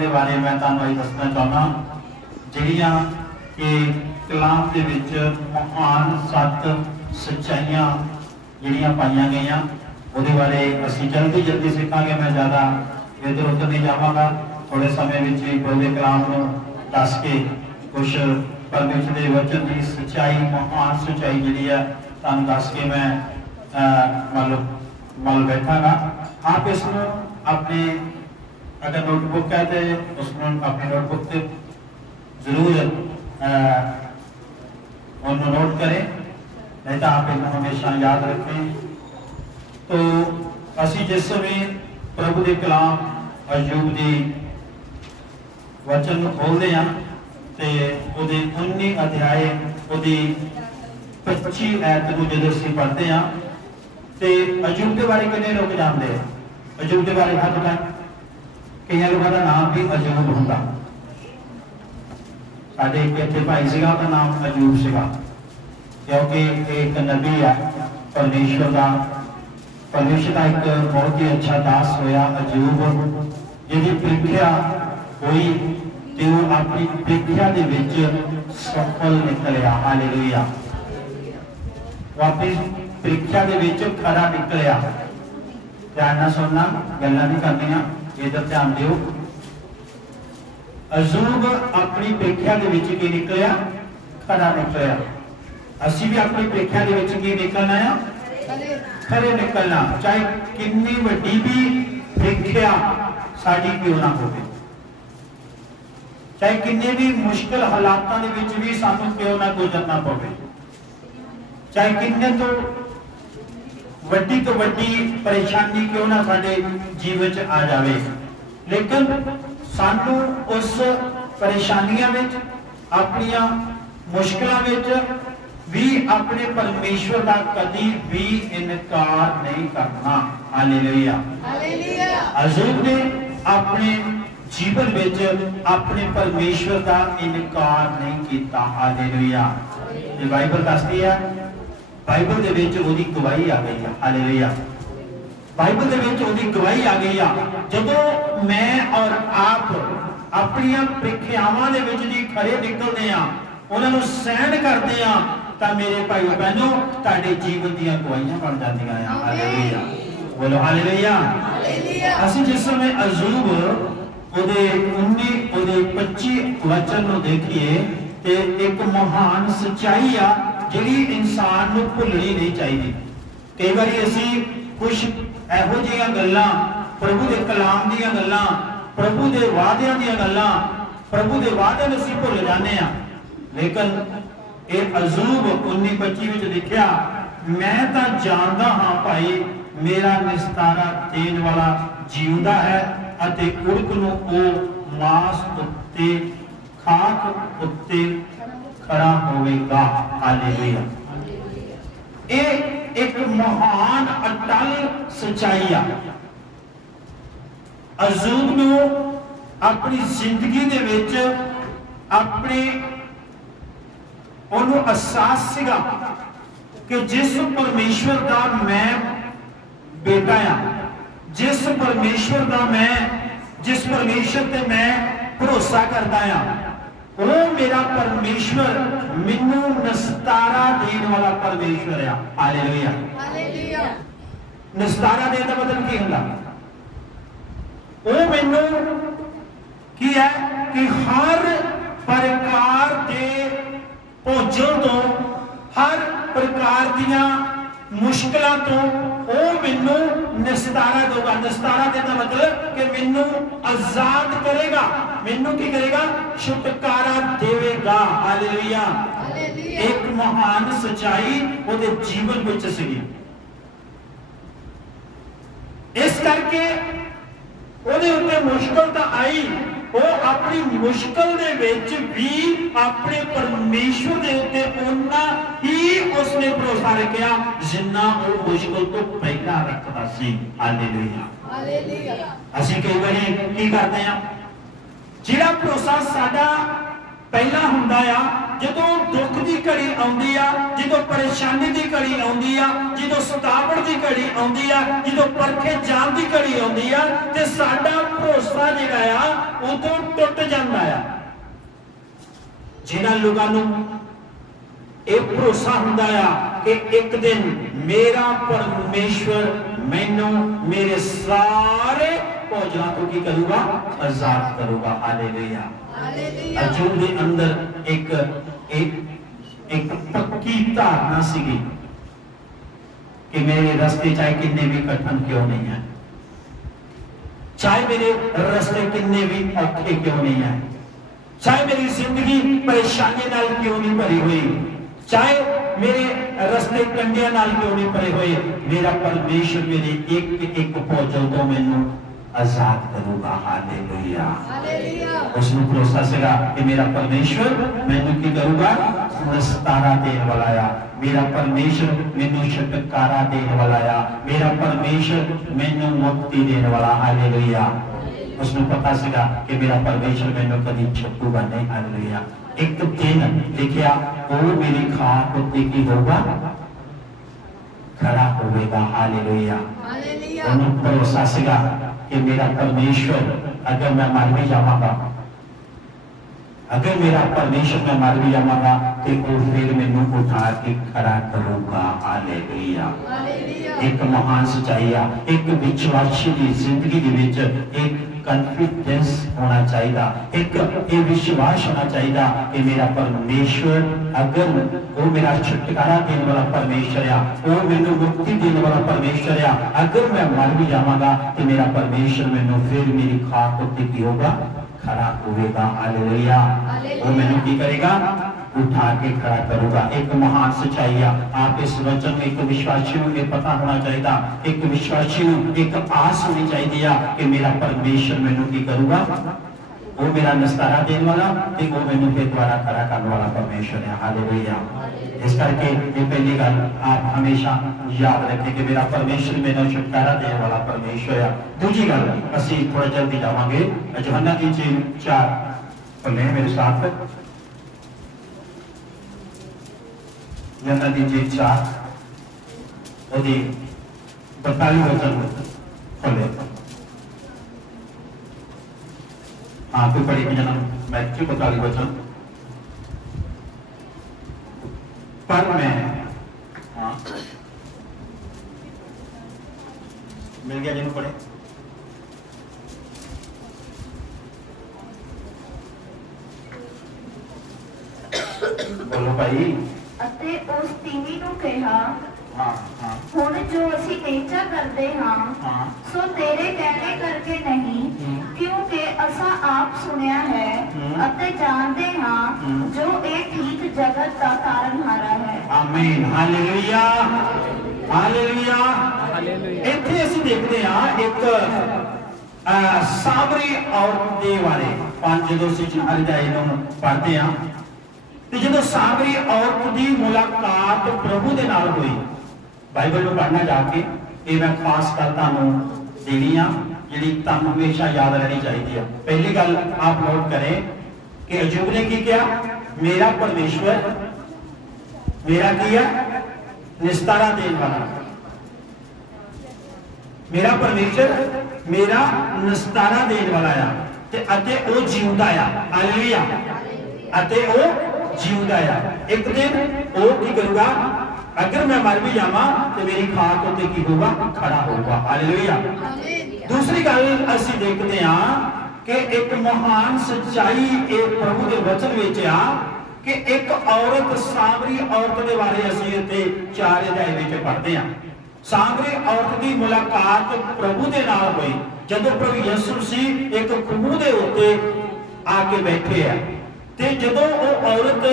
के बारे मैं तुहानूं अज दसना चाहुंदा जिहड़ियां कि कलाम दे विच महान 7 सच्चाइयां जिहड़ियां पाईयां गईयां उहदे बारे असीं जल्दी जल्दी सीखांगे। मैं ज़्यादा इधर उधर नहीं जावांगा, थोड़े समय विच ही पवित्र कलाम नूं दस के कुछ परमेश्वर के वचन की सच्चाई महान सच्चाई जिहड़ी है तुहानूं दस के मैं मल बैठांगा। आप इसनूं अपने अगर नोटबुक है तो उसमें अपनी नोटबुक से जरूर उन्होंने नोट करें, नहीं तो आप इन्हें हमेशा याद रखें। तो असी जिस समय प्रभु के कलाम अयूब की वचन खोलते हैं तो 19 अध्याय 25 ऐत को जो असीं पढ़ते हैं तो अयूब के बारे कितने लोग जानते हैं? अयूब के बारे हद तक कई लोगों का नाम भी अयूब होंदा। साडे इत्थे भाई सीगा उहदा नाम अयूब सीगा, क्योंकि एक नबी है परमेश्वर का एक बहुत ही अच्छा दास होया अयूब, जिहदी प्रीख्या हुई ते वो अपनी प्रीख्या दे विच सफल निकलिया। हालेलुया। वो अपनी प्रीख्या दे विच खरा निकलिया। ध्यान नाल सुनना, गल्लां नहीं करनियां, इधर ध्यान दिओ। अयूब अपनी प्रीख्या दे विच की निकलिया? खरा निकलिया। असीं भी अपनी प्रीख्या दे विच की निकलना है? खरे निकलना, चाहे कितनी वड्डी भी प्रीख्या साडी क्यों ना होवे, चाहे कितने भी मुश्किल हालातां दे विच भी सानूं क्यों ना गुजरना पवे, चाहे कितने तो वड्डी परेशानी क्यों ना साडे जीवन च आ जावे, लेकिन सानू उस परेशानियां विच अपनियां मुश्किलां विच भी अपने परमेश्वर का कभी भी इनकार नहीं करना। हालेलुया। अयूब ने अपने जीवन विच अपने परमेश्वर का इनकार नहीं किया। हालेलुया। ये बाइबल दसदी है, बाइबल दे विच ओदी गवाही आ गई है। हालेलुया। बाइबल दे विच ओदी गवाही आ गई है। जदों मैं और आप अपनियां प्रीख्यावां दे विच जी खरे निकलदे आ, उन्हां नूं सहन करदे आ, तां मेरे भाई बहनों तुहाडे जीवन दीयां गवाहियां बन जांदियां आ। हालेलुया। बोलो हालेलुया। असीं जिस समय अयूब ओदे 19 ओदे 25 वचन नूं देखिए ते एक महान सच्चाई आ जिहड़ी इंसान नूं भुल्लणी नहीं चाहिदी। कई बारी असीं कुछ ਇਹੋ ਜਿਹੀਆਂ ਗੱਲਾਂ प्रभु के कलाम दीयां गल्लां, प्रभु के वादियां दीयां गल्लां, प्रभु के वादे नूं असीं भुल जाने आ। लेकिन ये अयूब 19-25 विच लिखिया, मैं तां जानदा हां भाई मेरा निस्तारा देण वाला जीवदा है अते उड़क नूं ओ मांस उत्ते खाक उत्ते खड़ा होवेगा। हालेलुया। ये एक महान अटल सच्चाई आ। अयूब नूं अपनी जिंदगी दे विच अपने उन्होंने एहसास सीगा कि जिस परमेश्वर का मैं बेटा आ, जिस परमेश्वर का मैं जिस परमेश्वर ते मैं भरोसा करता आ, वो मेरा परमेश्वर मैनू निस्तारा देने वाला परमेश्वर आ। हालेलुया। निस्तारा देने का मतलब की हुंदा? वो मैनू की है कि हर प्रकार के भोजन तो, हर प्रकार दियां मुश्किलों तो वो मैनू निस्तारा देगा। निस्तारा देना मतलब कि मैनू आजाद करेगा, मैनू की करेगा? छुटकारा देवेगा। हालेलुया। एक महान सच्चाई उहदे जीवन विच सीगी। इस करके उहदे उत्ते मुश्किल तो आई, वो अपनी मुश्किल दे विच भी अपने परमेश्वर दे उत्ते उन्ना ही उसने भरोसा रखिया जिन्ना वो मुश्किल तो पहला रखता सी। हालेलुया। असीं कई बारी की करते हैं, जिहड़ा भरोसा साडा पहला हुंदा आ ਜਦੋਂ ਦੁੱਖ ਦੀ ਘੜੀ ਆਉਂਦੀ ਆ, ਜਦੋਂ ਪਰੇਸ਼ਾਨੀ ਦੀ ਘੜੀ ਆਉਂਦੀ ਆ, ਜਦੋਂ ਸਤਾਵੜ ਦੀ ਘੜੀ ਆਉਂਦੀ ਆ, ਜਦੋਂ ਪਰਖੇ ਜਾਣ ਦੀ ਘੜੀ ਆਉਂਦੀ ਆ, ਤੇ ਸਾਡਾ ਭਰੋਸਾ ਜਿਹੜਾ ਆ ਉਦੋਂ ਟੁੱਟ ਜਾਂਦਾ ਆ। ਜਿਨ੍ਹਾਂ ਲੋਕਾਂ ਨੂੰ ਇਹ ਭਰੋਸਾ ਹੁੰਦਾ ਆ ਕਿ ਇੱਕ ਦਿਨ ਮੇਰਾ ਪਰਮੇਸ਼ਵਰ ਮੈਨੂੰ ਮੇਰੇ ਸਾਰੇ ਭੋਜਨਾਂ ਤੋਂ ਕੀ ਕਰੂਗਾ, ਆਜ਼ਾਦ ਕਰੂਗਾ। ਹਾਲੇਲੂਇਆ। ਅਯੂਬ ਦੇ ਅੰਦਰ ਇੱਕ ਪੱਕੀ ਧਾਰਨਾ ਸੀਗੀ कि मेरे रास्ते चाहे कितने भी कठिन क्यों नहीं है, चाहे मेरे रास्ते कितने भी औखे क्यों नहीं है, चाहे मेरी जिंदगी परेशानी नाल क्यों नहीं भरी हुई, चाहे मेरे रास्ते कंडियां नाल क्यों नहीं भरे हुए, मेरा परमेश्वर मेरे एक भोजन तो मैनू आजाद करूगा। हालेलुया। उसਨੂੰ भरोसा ਸੀਗਾ कि मेरा परमेश्वर मैनू की करूगा, निस्तारा देने वाला आ, मेरा परमेश्वर मैनू छुटकारा देने वाला आ, मेरा परमेश्वर मैनू मुक्ति देने वाला। हालेलुया। उसਨੂੰ पता ਸੀਗਾ कि मेरा परमेश्वर मैनू कभी छुड़ूगा नहीं। हालेलुया। एक दिन लिखिया वो मेरी खाक उत्ते की होगा, खड़ा होगा। हालेलुया। ਉਹਨੂੰ ਭਰੋਸਾ ਸੀਗਾ कि मेरा परमेश्वर अगर मैं मर भी जावांगा, अगर मेरा परमेश्वर मैं मर भी जावांगा तो वो फिर मैनू उठा के खड़ा करूंगा। हालेलुया। एक महान सच्चाई आ, एक विश्वासी की जिंदगी दे विच एक कॉन्फिडेंस होना चाहिए, एक ये विश्वास होना चाहिए कि मेरा परमेश्वर अगर वो मेरा छुटकारा देने वाला परमेश्वर आ, वो मैनू मुक्ति देने वाला परमेश्वर आ, अगर मैं मर भी जावांगा तो मेरा परमेश्वर मैनू फिर मेरी खाक उत्ते की होगा, खड़ा होगा। हालेलुया। वो मैनू की करेगा, उठा के खड़ा करूंगा। एक महान सच्चाई है। आप इस वचन में एक विश्वासी को पता होना चाहिए, एक विश्वासी को एक आस होनी चाहिए कि मेरा परमेश्वर मैनू की करूंगा, वो मेरा निस्तारा देने वाला ते वो मैनू फिर द्वारा खड़ा करने वाला परमेश्वर है। हालेलुया। इस करके ये पहली गल आप हमेशा याद रखें कि मेरा परमेश्वर मैनू छुटकारा देने वाला परमेश्वर है। दूसरी गल असीं थोड़ा जल्दी जावांगे, यूहन्ना की 4 पढ़े मेरे साथ। यूहन्ना की 4 ओदी 42 वचन खोले। हाँ कोई पढ़ी के जन्म मैं 42 वचन। पर मैं, हाँ मिल गया जिन्हों पढ़े। बोलो भाई। ਅਤੇ ਉਸ ਤੀਵੀ ਨੂੰ ਕਿਹਾ, हाँ हाँ ਹੁਣ ਜੋ ਅਸੀਂ ਨਿਹਚਾ ਕਰਦੇ ਹਾਂ हाँ ਸੋ ਤੇਰੇ ਕਹਿਣੇ ਕਰਕੇ ਨਹੀਂ, ਕਿਉਂਕਿ ਅਸਾਂ ਆਪ ਸੁਣਿਆ ਹੈ ਅਤੇ ਜਾਣਦੇ ਹਾਂ ਜੋ ਇਹ ਠੀਕ ਜਗਤ ਦਾ ਤਾਰਨਹਾਰਾ ਹੈ। आमीन। हालेलुया। हालेलुया। ਇੱਥੇ ਅਸੀਂ ਦੇਖਦੇ ਹਾਂ ਇੱਕ ਸਾਮਰੀ ਔਰਤ ਦੇ ਬਾਰੇ। ਪੰਜ ਜਦੋਂ ਅਸੀਂ ਅਧਿਆਇ ਨੂੰ ਪੜ੍ਹਦੇ ਹਾਂ ਤੇ ਜਦੋਂ ਸਾਮਰੀ ਔਰਤ ਦੀ ਮੁਲਾਕਾਤ ਪ੍ਰਭੂ ਦੇ ਨਾਲ ਹੋਈ, ਬਾਈਬਲ ਨੂੰ ਪੜ੍ਹਨਾ ਜਾ ਕੇ ਇਹ ਮੈਂ ਖਾਸ ਕਰ ਤੁਹਾਨੂੰ ਦੇਣੀ ਆ ਜਿਹੜੀ ਤੁਹਾਨੂੰ ਹਮੇਸ਼ਾ ਯਾਦ ਰਹਿਣੀ ਚਾਹੀਦੀ ਆ। ਪਹਿਲੀ ਗੱਲ ਆਪ ਨੋਟ ਕरें कि अय्यूब ने की किया, मेरा परमेश्वर मेरा किया निस्तारा देने वाला, मेरा परमेश्वर मेरा निस्तारा देने वाला आ ते अते ओ जिंदा आ। हालेलुया। अते ओ जिंदा आ। एक दिन ओ की करूंगा, अगर मैं मर भी जावा तो मेरी खाक उत्ते की होगा, खड़ा होगा। हालेलुया। दूसरी गल ਅਸੀਂ देखते हैं कि एक महान सच्चाई एक प्रभु के वचन विच आ कि एक औरत सामरी औरत के बारे ਅਸੀਂ ਇੱਥੇ 4 ਅਧਿਆਇ ਵਿੱਚ पढ़ते हैं। सामरी औरत की मुलाकात प्रभु के नाल हुई ਜਦੋਂ प्रभु यीशु मसीह एक ਖੂਹ ਦੇ ਉੱਤੇ आके बैठे है ਤੇ ਜਦੋਂ ਉਹ औरत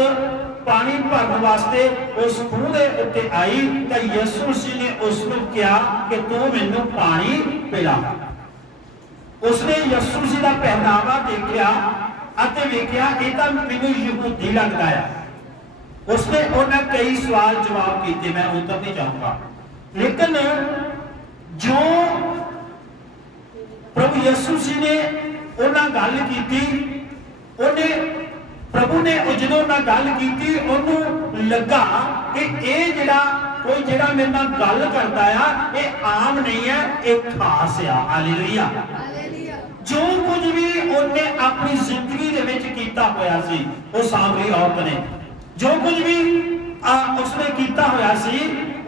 पानी भरने वास्ते उस खूह के उत्ते आई तो यीशु मसीह ने उसको कहा कि तू मैनू पानी पिला। उसने यीशु मसीह का पहनावा देखा अते वेख्या ये तो मैनू यहूदी लगता है। उसने उन्हें कई सवाल जवाब किए, मैं उत्तर नहीं चाहूंगा, लेकिन जो प्रभु यीशु मसीह ने उन्हें गल की उन्हें प्रभु ने ਜਦੋਂ ਨਾਲ ਗੱਲ ਕੀਤੀ ਉਹਨੂੰ ਲੱਗਾ ਕਿ ਇਹ ਜਿਹੜਾ ਕੋਈ ਜਿਹੜਾ ਮੇਰੇ ਨਾਲ ਗੱਲ ਕਰਦਾ ਆ ਇਹ ਆਮ ਨਹੀਂ ਹੈ, ਇਹ ਖਾਸ ਆ। ਹਾਲੇਲੂਇਆ। ਜੋ ਕੁਝ ਵੀ ਉਹਨੇ ਆਪਣੀ ਜ਼ਿੰਦਗੀ ਦੇ ਵਿੱਚ ਕੀਤਾ ਹੋਇਆ ਸੀ, ਉਹ ਸਾਮਰੀ ਔਰਤ ਨੇ ਜੋ ਕੁਝ ਵੀ ਉਸਨੇ ਕੀਤਾ ਹੋਇਆ ਸੀ,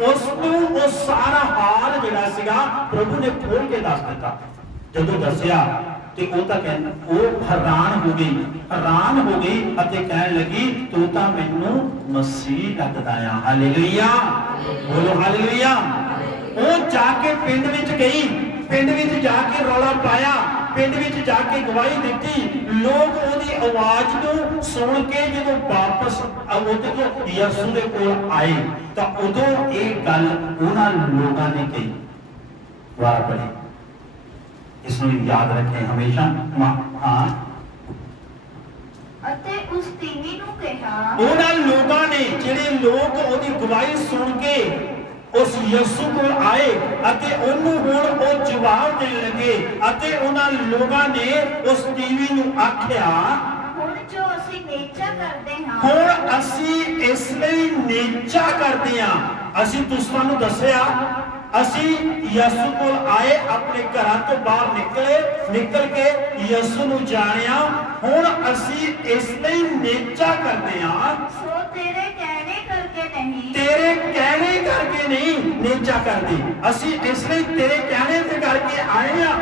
ਉਸ ਨੂੰ ਉਹ ਸਾਰਾ ਹਾਲ ਜਿਹੜਾ ਸੀਗਾ ਪ੍ਰਭੂ ਨੇ ਖੋਲ ਕੇ ਦੱਸ ਦਿੱਤਾ। ਜਦੋਂ ਦੱਸਿਆ ਤੇ ਉਹ ਤਾਂ ਕਹਿੰਦਾ, ਉਹ ਹੈਰਾਨ ਹੋ ਗਈ ਅਤੇ ਕਹਿਣ ਲੱਗੀ ਤੂੰ ਤਾਂ ਮੈਨੂੰ ਮਸੀਹ ਲੱਗਦਾ ਆ। ਹਾਲੇਲੂਇਆ, ਬੋਲੋ ਹਾਲੇਲੂਇਆ। ਉਹ ਜਾ ਕੇ ਪਿੰਡ ਵਿੱਚ ਗਈ, ਪਿੰਡ ਵਿੱਚ ਜਾ ਕੇ ਰੌਲਾ ਪਾਇਆ, ਪਿੰਡ ਵਿੱਚ ਜਾ ਕੇ ਗਵਾਹੀ ਦਿੱਤੀ। ਲੋਕ ਉਹਦੀ ਆਵਾਜ਼ ਨੂੰ ਸੁਣ ਕੇ ਜਦੋਂ ਵਾਪਸ ਉਹਦੇ ਤੋਂ ਯਿਸੂ ਦੇ ਕੋਲ ਆਏ ਤਾਂ ਉਦੋਂ ਇਹ ਗੱਲ ਉਹਨਾਂ ਲੋਕਾਂ ਨੇ ਕਹੀ। ਵਾਰ ਪੜੀ, इसमें याद रखें हमेशा। हाँ, ਅਤੇ ਉਸ ਤੀਵੀ ਨੂੰ ਕਿਹਾ, ਉਹਨਾਂ ਲੋਕਾਂ ਨੇ ਜਿਹੜੇ ਲੋਕ ਉਹਦੀ ਗਵਾਹੀ ਸੁਣ ਕੇ ਉਸ ਯਿਸੂ ਕੋਲ ਆਏ ਅਤੇ ਉਹਨੂੰ ਹੁਣ ਉਹ ਜਵਾਬ ਦੇਣ ਲੱਗੇ ਅਤੇ ਉਹਨਾਂ ਲੋਕਾਂ ਨੇ ਉਸ ਤੀਵੀ ਨੂੰ ਆਖਿਆ, ਹੁਣ ਜੋ ਅਸੀਂ ਨੇਚਾ ਕਰਦੇ ਹਾਂ, ਹੁਣ ਅਸੀਂ ਇਸ ਲਈ ਨੇਚਾ ਕਰਦੇ ਹਾਂ। ਅਸੀਂ ਤੁਹਾਨੂੰ ਦੱਸਿਆ, ਅਸੀਂ ਯਿਸੂ ਕੋਲ ਆਏ, ਆਪਣੇ ਘਰਾਂ ਤੋਂ ਬਾਹਰ ਨਿਕਲ ਕੇ ਯਿਸੂ ਨੂੰ ਜਾਣਿਆ। ਹੁਣ ਅਸੀਂ ਇਸ ਲਈ ਨੇਚਾ ਕਰਦੇ ਹਾਂ, ਸੋ ਤੇਰੇ ਕਹਿਣੇ ਕਰਕੇ ਨਹੀਂ, ਤੇਰੇ ਕਹਿਣੇ ਕਰਕੇ ਨਹੀਂ ਨੇਚਾ ਕਰਦੇ, ਅਸੀਂ ਇਸ ਲਈ ਤੇਰੇ ਕਹਿਣੇ ਤੇ ਕਰਕੇ ਆਏ ਆ।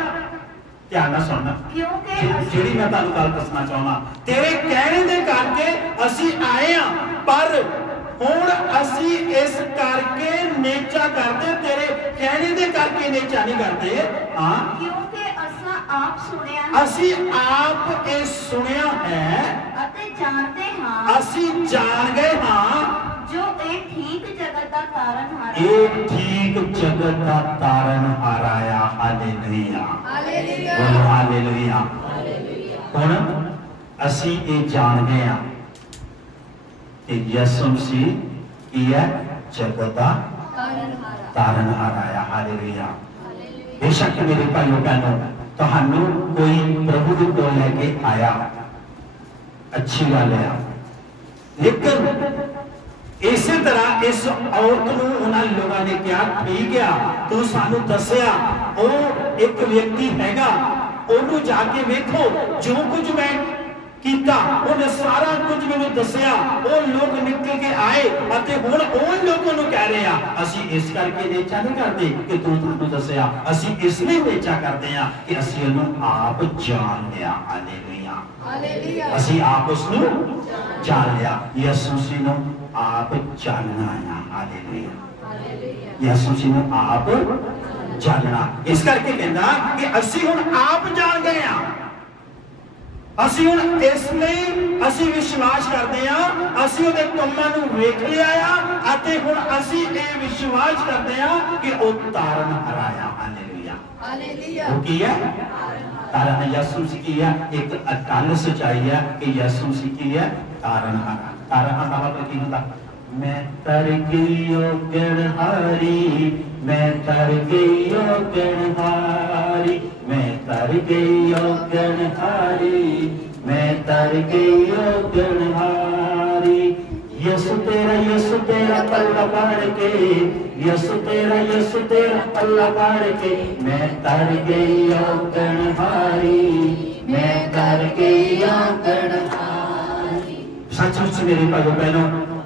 ਧਿਆਨ ਨਾਲ ਸੁਣਨਾ, ਕਿਉਂਕਿ ਜਿਹੜੀ ਮੈਂ ਤੁਹਾਨੂੰ ਗੱਲ ਦੱਸਣਾ ਚਾਹੁੰਦਾ, ਤੇਰੇ ਕਹਿਣੇ ਦੇ ਕਰਕੇ ਅਸੀਂ ਆਏ ਆ, ਪਰ ਹੁਣ ਅਸੀਂ ਇਸ ਕਰਕੇ ਨੇਚਾ ਕਰਦੇ, ਤੇਰੇ ਕਹਿਣੇ ਦੇ ਕਰਕੇ ਨੇਚਾ ਨਹੀਂ ਕਰਦੇ। ਹਾਂ, ਕਿਉਂਕਿ ਆਪ ਸੁਣਿਆ ਹੈ, ਅਸੀਂ ਆਪ ਇਹ ਸੁਣਿਆ ਹੈ ਅਤੇ ਜਾਣਦੇ ਹਾਂ, ਅਸੀਂ ਜਾਣ ਗਏ ਹਾਂ ਜੋ ਇਹ ਠੀਕ ਜਗਤ ਦਾ ਤਾਰਨਹਾਰ, ਇਹ ਠੀਕ ਜਗਤ ਦਾ ਤਾਰਨਹਾਰ ਆਇਆ। ਹਾਲੇਲੂਇਆ, ਬੋਲੋ ਹਾਲੇਲੂਇਆ। ਹੁਣ ਅਸੀਂ ਇਹ ਜਾਣ ਗਏ ਹਾਂ ਕਿ ਯਿਸੂ ਮਸੀਹ ਕੀ ਹੈ? ਜਗਤ ਦਾ ਤਾਰਨਹਾਰ ਆਇਆ। ਹਾਲੇਲੂਇਆ। ਬੇਸ਼ੱਕ ਮੇਰੇ ਭਾਈਓ ਭੈਣੋ, ਤੁਹਾਨੂੰ ਕੋਈ ਪ੍ਰਭੂ ਦੇ ਕੋਲ ਲੈ ਕੇ ਆਇਆ, ਅੱਛੀ ਗੱਲ ਹੈ, ਲੇਕਿਨ ਇਸੇ ਤਰ੍ਹਾਂ ਇਸ ਔਰਤ ਨੂੰ ਉਹਨਾਂ ਲੋਕਾਂ ਨੇ ਕਿਹਾ, ਠੀਕ ਆ, ਤੂੰ ਸਾਨੂੰ ਦੱਸਿਆ ਉਹ ਇੱਕ ਵਿਅਕਤੀ ਹੈਗਾ, ਉਹਨੂੰ ਜਾ ਕੇ ਵੇਖੋ, ਜੋ ਕੁਝ ਮੈਂ ਕੀਤਾ ਉਹਨੇ ਸਾਰਾ ਕੁਝ ਮੈਨੂੰ ਦੱਸਿਆ। ਉਹ ਲੋਕ ਨਿਕਲ ਕੇ ਆਏ ਅਤੇ ਹੁਣ ਉਹ ਲੋਕਾਂ ਨੂੰ ਕਹਿ ਰਹੇ ਆ, ਅਸੀਂ ਇਸ ਕਰਕੇ ਨੇਚਾ ਨਹੀਂ ਕਰਦੇ ਕਿ ਤੂੰ ਤੁਹਾਨੂੰ ਦੱਸਿਆ, ਅਸੀਂ ਇਸ ਲਈ ਨੇਚਾ ਕਰਦੇ ਆ ਕਿ ਅਸੀਂ ਉਹਨੂੰ ਆਪ ਜਾਣ ਲਿਆ। ਹਾਲੇਲੂਇਆ। ਅਸੀਂ ਆਪ ਉਸ ਨੂੰ ਜਾਣ ਲਿਆ। ਯਿਸੂ ਮਸੀਹ ਨੂੰ ਆਪ ਜਾਣਨਾ ਆ। ਹਾਲੇਲੂਇਆ। ਯਿਸੂ ਮਸੀਹ ਨੂੰ ਆਪ ਜਾਣਨਾ, ਇਸ ਕਰਕੇ ਕਹਿੰਦਾ ਕਿ ਅਸੀਂ ਹੁਣ ਆਪ ਜਾਣ ਗਏ ਆ। ਅਸੀਂ ਹੁਣ ਇਸ ਲਈ ਅਸੀਂ ਵਿਸ਼ਵਾਸ ਕਰਦੇ ਹਾਂ, ਅਸੀਂ ਉਹਦੇ ਕੰਮਾਂ ਨੂੰ ਵੇਖ ਲਿਆ ਆ ਅਤੇ ਹੁਣ ਅਸੀਂ ਇਹ ਵਿਸ਼ਵਾਸ ਕਰਦੇ ਹਾਂ ਕਿ ਉਹ ਤਾਰਨਹਾਰ ਆਇਆ। ਹਾਲੇਲੂਇਆ। ਉਹ ਕੀ ਹੈ? ਤਾਰਨ ਯਿਸੂ ਮਸੀਹ ਕੀ ਹੈ? ਇੱਕ ਅਟਲ ਸੱਚਾਈ ਹੈ ਕਿ ਯਿਸੂ ਮਸੀਹ ਕੀ ਹੈ? ਤਾਰਨਹਾਰ। ਤਾਰਨਹਾਰ ਦਾ ਮਤਲਬ ਕੀ ਹੁੰਦਾ? ਮੈਂ ਤਰ ਗਈ ਓ ਗਣਹਾਰੀ, ਮੈਂ ਤਰ ਗਈ ਓ ਗਣਹਾਰੀ, ਮੈਂ ਤਰ ਗਈ ਓ ਗਣਹਾਰੀ, ਮੈਂ ਤਰ ਗਈ ਓ ਗਣਹਾਰੀ। ਯਿਸੂ ਤੇਰਾ ਪੱਲਾ ਫੜ ਕੇ, ਯਿਸੂ ਤੇਰਾ ਪੱਲਾ ਫੜ ਕੇ, ਮੈਂ ਤਰ ਗਈ ਓ ਗਣਹਾਰੀ, ਮੈਂ ਤਰ ਗਈ ਓ ਗਣਹਾਰੀ। ਸੱਚਮੁੱਚ ਮੇਰੇ ਭਾਈਓ ਭੈਣੋ,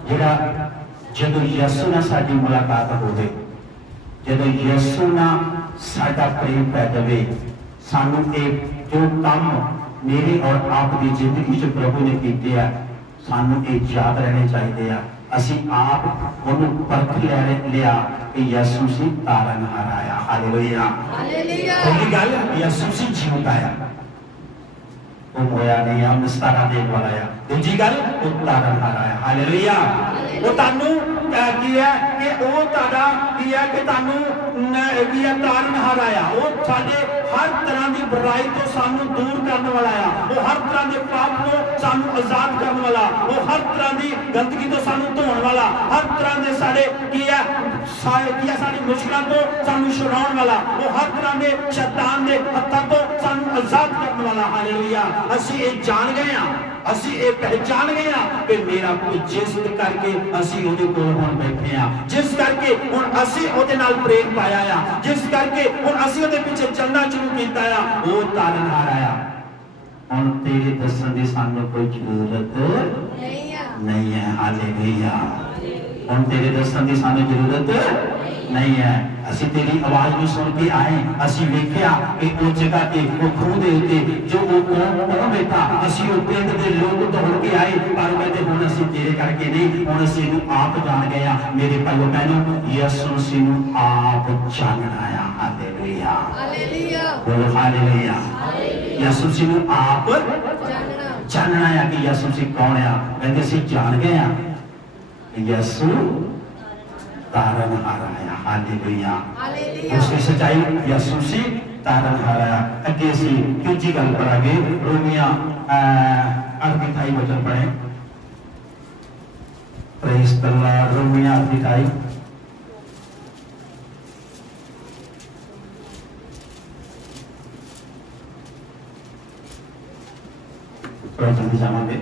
ਜਿਹੜਾ ਜਦੋਂ ਯਿਸੂ ਨਾਲ ਸਾਡੀ ਮੁਲਾਕਾਤ ਹੋਵੇ, ਜਦੋਂ ਯਿਸੂ ਨਾਲ ਸਾਡਾ ਪ੍ਰੇਮ ਪੈ ਜਾਵੇ, ਸਾਨੂੰ ਇਹ ਜੋ ਕੰਮ ਮੇਰੀ ਔਰ ਆਪ ਦੀ ਜ਼ਿੰਦਗੀ 'ਚ ਪ੍ਰਭੂ ਨੇ ਕੀਤੇ ਆ, ਸਾਨੂੰ ਇਹ ਯਾਦ ਰਹਿਣੇ ਚਾਹੀਦੇ ਆ। ਅਸੀਂ ਆਪ ਉਹਨੂੰ ਪਰਖ ਲਿਆ ਕਿ ਯਿਸੂ ਮਸੀਹ ਤਾਰਨਹਾਰ ਆਇਆ। ਹਾਲੇਲੂਇਆ। ਪਹਿਲੀ ਗੱਲ, ਯਿਸੂ ਮਸੀਹ ਜਿਉਂਦਾ ਆ, ਉਹ ਮੋਇਆ ਨਹੀਂ ਆ, ਮਸਤਾਰਾ ਦੇਣ ਵਾਲਾ ਆ। ਦੂਜੀ ਗੱਲ, ਉਹ ਤਾਰਨਹਾਰ ਆਇਆ। ਹਾਲੇਲੂਇਆ। ਉਹ ਤੁਹਾਨੂੰ ਕੀ ਹੈ ਕਿ ਉਹ ਤੁਹਾਡਾ ਕੀ ਹੈ ਕਿ ਤੁਹਾਨੂੰ ਕੀ ਹੈ? ਤਾਰਨਹਾਰ ਆਇਆ। ਉਹ ਸਾਡੇ हर तरह की बुराई तो सानू दूर करने वाला है, वो हर तरह के पाप तो सानू आजाद करने वाला, वो हर तरह की गंदगी तो सानू धोने वाला, हर तरह के साडे की है साडी मुश्किलों तो सानू छुड़ाउण वाला, वो हर तरह के शैतान के हत्थों तो सानू आजाद करने वाला। हालेलुया। असीं ये जान गए हां, असीं ये पहचान गए हां कि मेरा कोई जिस करके असीं उहदे कोल हुण बैठे हां, जिस करके हुण असीं उहदे नाल प्रेम पाया आ, जिस करके हुण असीं उहदे पिछे चलना शुरू कीता आ, वो तारनहार आया। हुण तेरे दस्सण दी सानू कोई जरूरत नहीं है। हालेलुया। हुण तेरे दस्सण दी सानू जरूरत नहीं है। असीं तेरी आवाज नूं सुन के आए, असीं वेखिया कि उस जगह ते वो खूह दे उत्ते जो वो कौन बैठा, असीं वो पिंड दे लोग दौड़ के आए, पर कहते हुण असीं तेरे करके नहीं, हुण असीं इहनूं आप जान गए आ। मेरे भाईओ बहनों, यीशु मसीह नूं आप जानना आ। हालेलुया। बोलो हालेलुया। यीशु मसीह नूं आप जानना आ कि यीशु मसीह कौन आ। कहते असीं जान गए आ यीशु तारनहार आया। हालेलुया। उसकी सच्चाई यीशु मसीह तारनहार आया। अगे असीं तीजी गल पढ़ांगे, रोमिया 8:28 वचन पढ़े। Praise the lord. रोमिया 8:28। थोड़ा जल्दी जावांगे।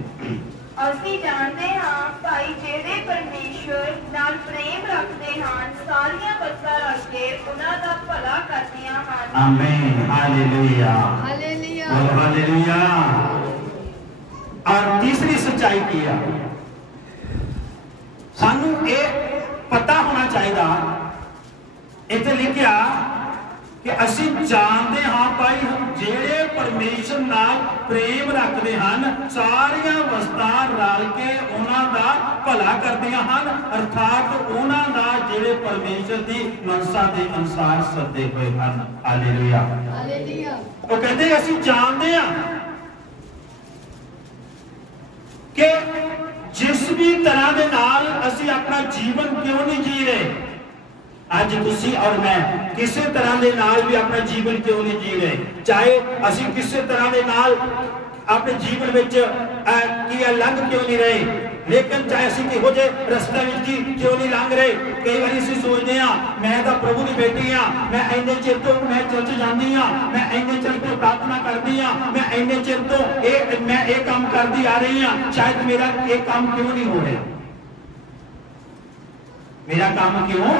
ਅਸੀਂ ਜਾਣਦੇ ਹਾਂ ਭਾਈ ਜਿਹੜੇ ਪਰਮੇਸ਼ਵਰ ਨਾਲ ਪ੍ਰੇਮ ਰੱਖਦੇ ਹਨ ਸਾਰੀਆਂ ਵਸਤਾਂ ਰਲ ਕੇ ਉਹਨਾਂ ਦਾ ਭਲਾ ਕਰਦੀਆਂ ਹਨ। आमीन। हालेलुया। बोलो हालेलुया। और तीसरी सच्चाई की है, सानू ये पता होना चाहिए, इत्थे लिखिया कि असीं जानते हाँ भाई जेड़े परमेश्वर नाल प्रेम रखते हैं सारियां वस्तां रल के उन्हां दा भला करदियां हन, अर्थात उन्हां दा जेड़े परमेश्वर दी मनसा दे अनुसार सदे हुए हन। हालेलुया। वो कहते असीं जानते हाँ कि जिस भी तरह दे नाल असीं अपना जीवन क्यों नहीं जी रहे, आज तुसी और मैं किसी तरह के नाल भी अपना जीवन क्यों नहीं जी रहे, चाहे असी किसी तरह के नाल अपने जीवन में लंघ क्यों नहीं रहे, लेकिन चाहे असी किहो जे रस्ते में क्यों नहीं लंघ रहे। कई बार असी सोचते हैं मैं तो प्रभु की बेटी हाँ, मैं इन्ने चिर तो मैं चर्च जाती हाँ, मैं इन्ने चिर तो प्रार्थना करती हाँ, मैं इन्ने चिर तो मैं ये काम करती आ रही हाँ, शायद मेरा ये काम क्यों नहीं हो रहा, मेरा काम क्यों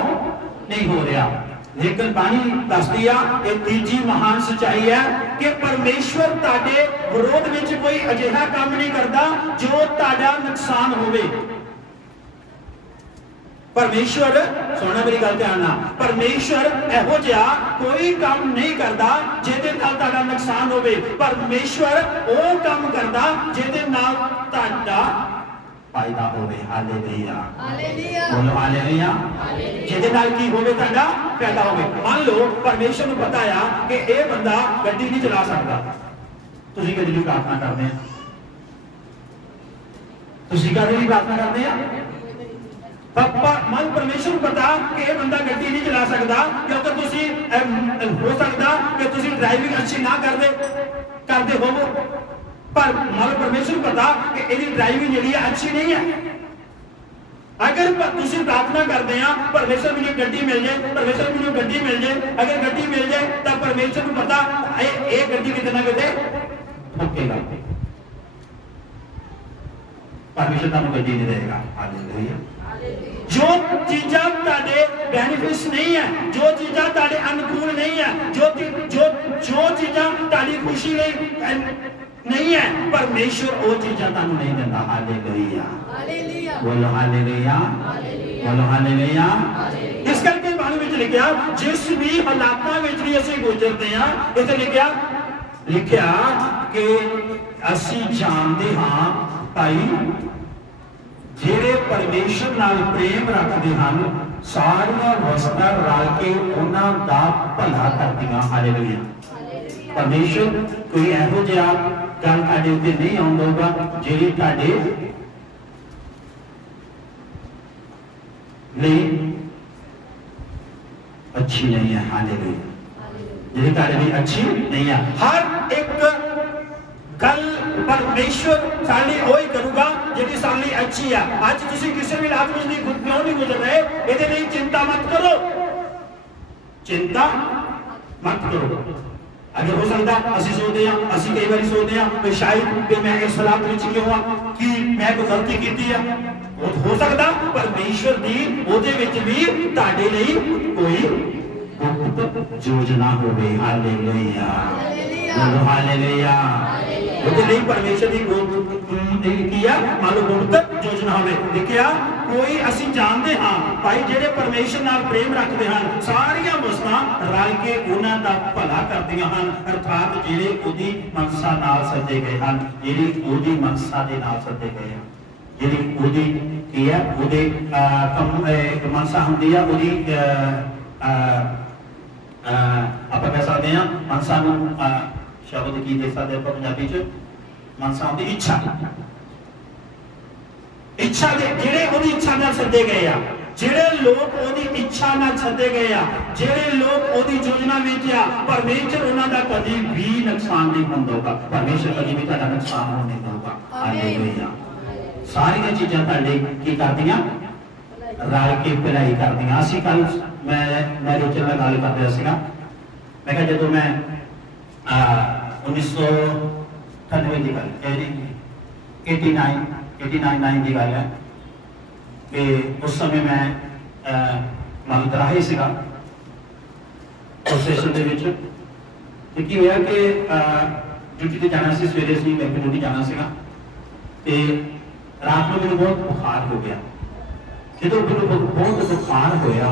नहीं हो रहा। लेकिन बाणी दसदी आ ये तीजी महान सच्चाई है कि परमेश्वर ताडे विरोध विच कोई अजिहा काम नहीं करता जो ताडा नुकसान होवे। परमेश्वर सुनना मेरी गल ध्यान नाल, परमेश्वर इहो जिहा कोई काम नहीं करता जिहदे नाल ताडा नुकसान होवे। परमेश्वर वो काम करता जिहदे नाल ताडा फायदा होवे। हालेलुया। बोलो हालेलुया। जिहदे नाल की होवे ताडा फायदा होवे। मान लो परमेश्वर नूं पता आ कि ये बंदा गड्डी नहीं चला सकता, तुसीं कदी भी प्रार्थना करदे आ, तुसीं कदी भी प्रार्थना करदे आ, मन परमेश्वर नूं पता कि ये बंदा गड्डी नहीं चला सकता क्योंकि तुसीं हो सकता कि तुसीं ड्राइविंग अच्छी ना करदे होवो, पर मन परमेश्वर को पता कि इसकी ड्राइविंग जी अच्छी नहीं है। अगर तुम प्रार्थना करते हैं परमेश्वर मुझे गड्डी मिल जाए, परमेश्वर मुझे गड्डी मिल जाए, अगर गड्डी मिल जाए तो परमेश्वर को पता ये गड्डी कितने ना कितने ठोकेगा, परमेश्वर तुम गड्डी नहीं देगा। हालेलुया। जो चीज़ां ताडे बेनिफिट्स नहीं है, जो चीज़ां ताडे अनुकूल नहीं है, जो चीज़ां ताडी खुशी नहीं है, परमेश्वर वो चीज़ां तानू नहीं देता। हालेलुया। बोलो हालेलुया। बोलो हालेलुया। इस करके बाणी विच लिखिया जिस भी हालातां विच भी असीं गुजरते हैं, इत्थे लिखिया कि असीं जानते हाँ भाई जेड़े परमेश्वर नाल प्रेम रखते हैं सारियां वस्तां रल के उन्हां दा भला करदियां। हालेलुया। परमेश्वर कोई इहो जिहा गल तुहाडे उत्ते नहीं आउंदा होगा जिहड़ी तुहाडे लई अच्छी नहीं है। हालेलुया। ਜਿਹੜੀ ਤੁਹਾਡੇ ਲਈ ਅੱਛੀ ਨਹੀਂ ਆ। ਹਰ ਇੱਕ ਗੱਲ ਪਰਮੇਸ਼ਵਰ ਸਾਡੇ ਲਈ ਉਹੀ ਕਰੂਗਾ ਜਿਹੜੀ ਸਾਡੇ ਲਈ ਅੱਛੀ ਆ। ਅੱਜ ਤੁਸੀਂ ਕਿਸੇ ਵੀ ਹਾਲਾਤ ਵਿੱਚ ਕਿਉਂ ਨਹੀਂ ਗੁਜ਼ਰ ਰਹੇ, ਇਹਦੇ ਲਈ ਚਿੰਤਾ ਮਤ ਕਰੋ, ਚਿੰਤਾ ਮਤ ਕਰੋ। अगर हो सकता असि सोचते हैं, असि कई बार सोचते हैं कि शायद कि मैं इस हालात में क्यों हुआ, कि मैं कोई गलती की है। हो सकता परमेश्वर की ਉਹਦੇ ਵਿੱਚ ਵੀ ਤੁਹਾਡੇ ਲਈ ਕੋਈ ਗੁਪਤ ਯੋਜਨਾ ਹੋਵੇ। Hallelujah, hallelujah. ਉਹਦੇ ਲਈ ਪਰਮੇਸ਼ਰ ਦੀ ਕੀ ਆ, ਮੰਨ ਲਓ ਗੁਪਤ ਯੋਜਨਾ ਹੋਵੇ। ਦੇਖਿਆ ਕੋਈ ਅਸੀਂ ਜਾਣਦੇ ਹਾਂ ਭਾਈ ਜਿਹੜੇ ਪਰਮੇਸ਼ਰ ਨਾਲ ਪ੍ਰੇਮ ਰੱਖਦੇ ਹਨ, ਸਾਰੀਆਂ ਵਸਤਾਂ ਰਲ ਕੇ ਉਹਨਾਂ ਦਾ ਭਲਾ ਕਰਦੀਆਂ ਹਨ, ਅਰਥਾਤ ਜਿਹੜੇ ਉਹਦੀ ਮਨਸਾ ਨਾਲ ਸੱਦੇ ਗਏ ਹਨ, ਜਿਹੜੀ ਉਹਦੀ ਮਨਸਾ ਦੇ ਨਾਲ ਸੱਦੇ ਗਏ ਹਨ, ਜਿਹੜੀ ਉਹਦੀ ਕੀ ਹੈ, ਉਹਦੇ ਮਨਸਾ ਹੁੰਦੀ ਆ ਉਹਦੀ ਆਪਾਂ ਕਹਿ ਸਕਦੇ ਹਾਂ ਮਨਸਾ ਨੂੰ ਸ਼ਬਦ ਕੀ ਦੇ ਸਕਦੇ ਆਪਾਂ ਪੰਜਾਬੀ ਚ, ਮਨਸਾ ਹੁੰਦੀ ਇੱਛਾ। ਇੱਛਾ ਦੇ ਜਿਹੜੇ ਉਹਦੀ ਇੱਛਾ ਨਾਲ ਸੱਦੇ ਗਏ ਆ, ਜਿਹੜੇ ਲੋਕ ਉਹਦੀ ਇੱਛਾ ਨਾਲ ਸੱਦੇ ਗਏ ਆ, ਜਿਹੜੇ ਲੋਕ ਉਹਦੀ ਯੋਜਨਾ ਵਿੱਚ ਆ, ਪਰਮੇਸ਼ਰ ਉਹਨਾਂ ਦਾ ਕਦੀ ਵੀ ਨੁਕਸਾਨ ਨਹੀਂ ਹੁੰਦਾ। ਪਰਮੇਸ਼ਰ ਕਦੀ ਵੀ ਤੁਹਾਡਾ ਨੁਕਸਾਨ ਹੋਣ ਨਹੀਂ ਦਊਗਾ। ਹਾਲੇਲੂਇਆ। ਸਾਰੀਆਂ ਚੀਜ਼ਾਂ ਤੁਹਾਡੇ ਕੀ ਕਰਦੀਆਂ, ਰਲ ਕੇ ਭਲਾਈ ਕਰਦੀਆਂ। ਅਸੀਂ ਕੱਲ ਮੈਂ ਰੋਚਨ ਨਾਲ ਗੱਲ ਕਰ ਰਿਹਾ ਸੀਗਾ, ਮੈਂ ਕਿਹਾ ਜਦੋਂ ਮੈਂ 1998 ਦੀ ਗੱਲ 89 ਦੀ ਗੱਲ ਹੈ ਕਿ ਉਸ ਸਮੇਂ ਮੈਂ ਮਲਦਰਾਹੀ ਸੀਗਾ ਪ੍ਰੋਸੈਸ਼ਨ ਦੇ ਵਿੱਚ। ਤੇ ਕੀ ਹੋਇਆ ਕਿ ਡਿਊਟੀ ਤੇ ਜਾਣਾ ਸੀ, ਸਵੇਰੇ ਸੀ ਬੈਂਕ ਡਿਊਟੀ ਜਾਣਾ ਸੀਗਾ ਤੇ ਰਾਤ ਨੂੰ ਮੈਨੂੰ ਬਹੁਤ ਬੁਖਾਰ ਹੋ ਗਿਆ। ਜਦੋਂ ਮੈਨੂੰ ਬਹੁਤ ਬੁਖਾਰ ਹੋਇਆ,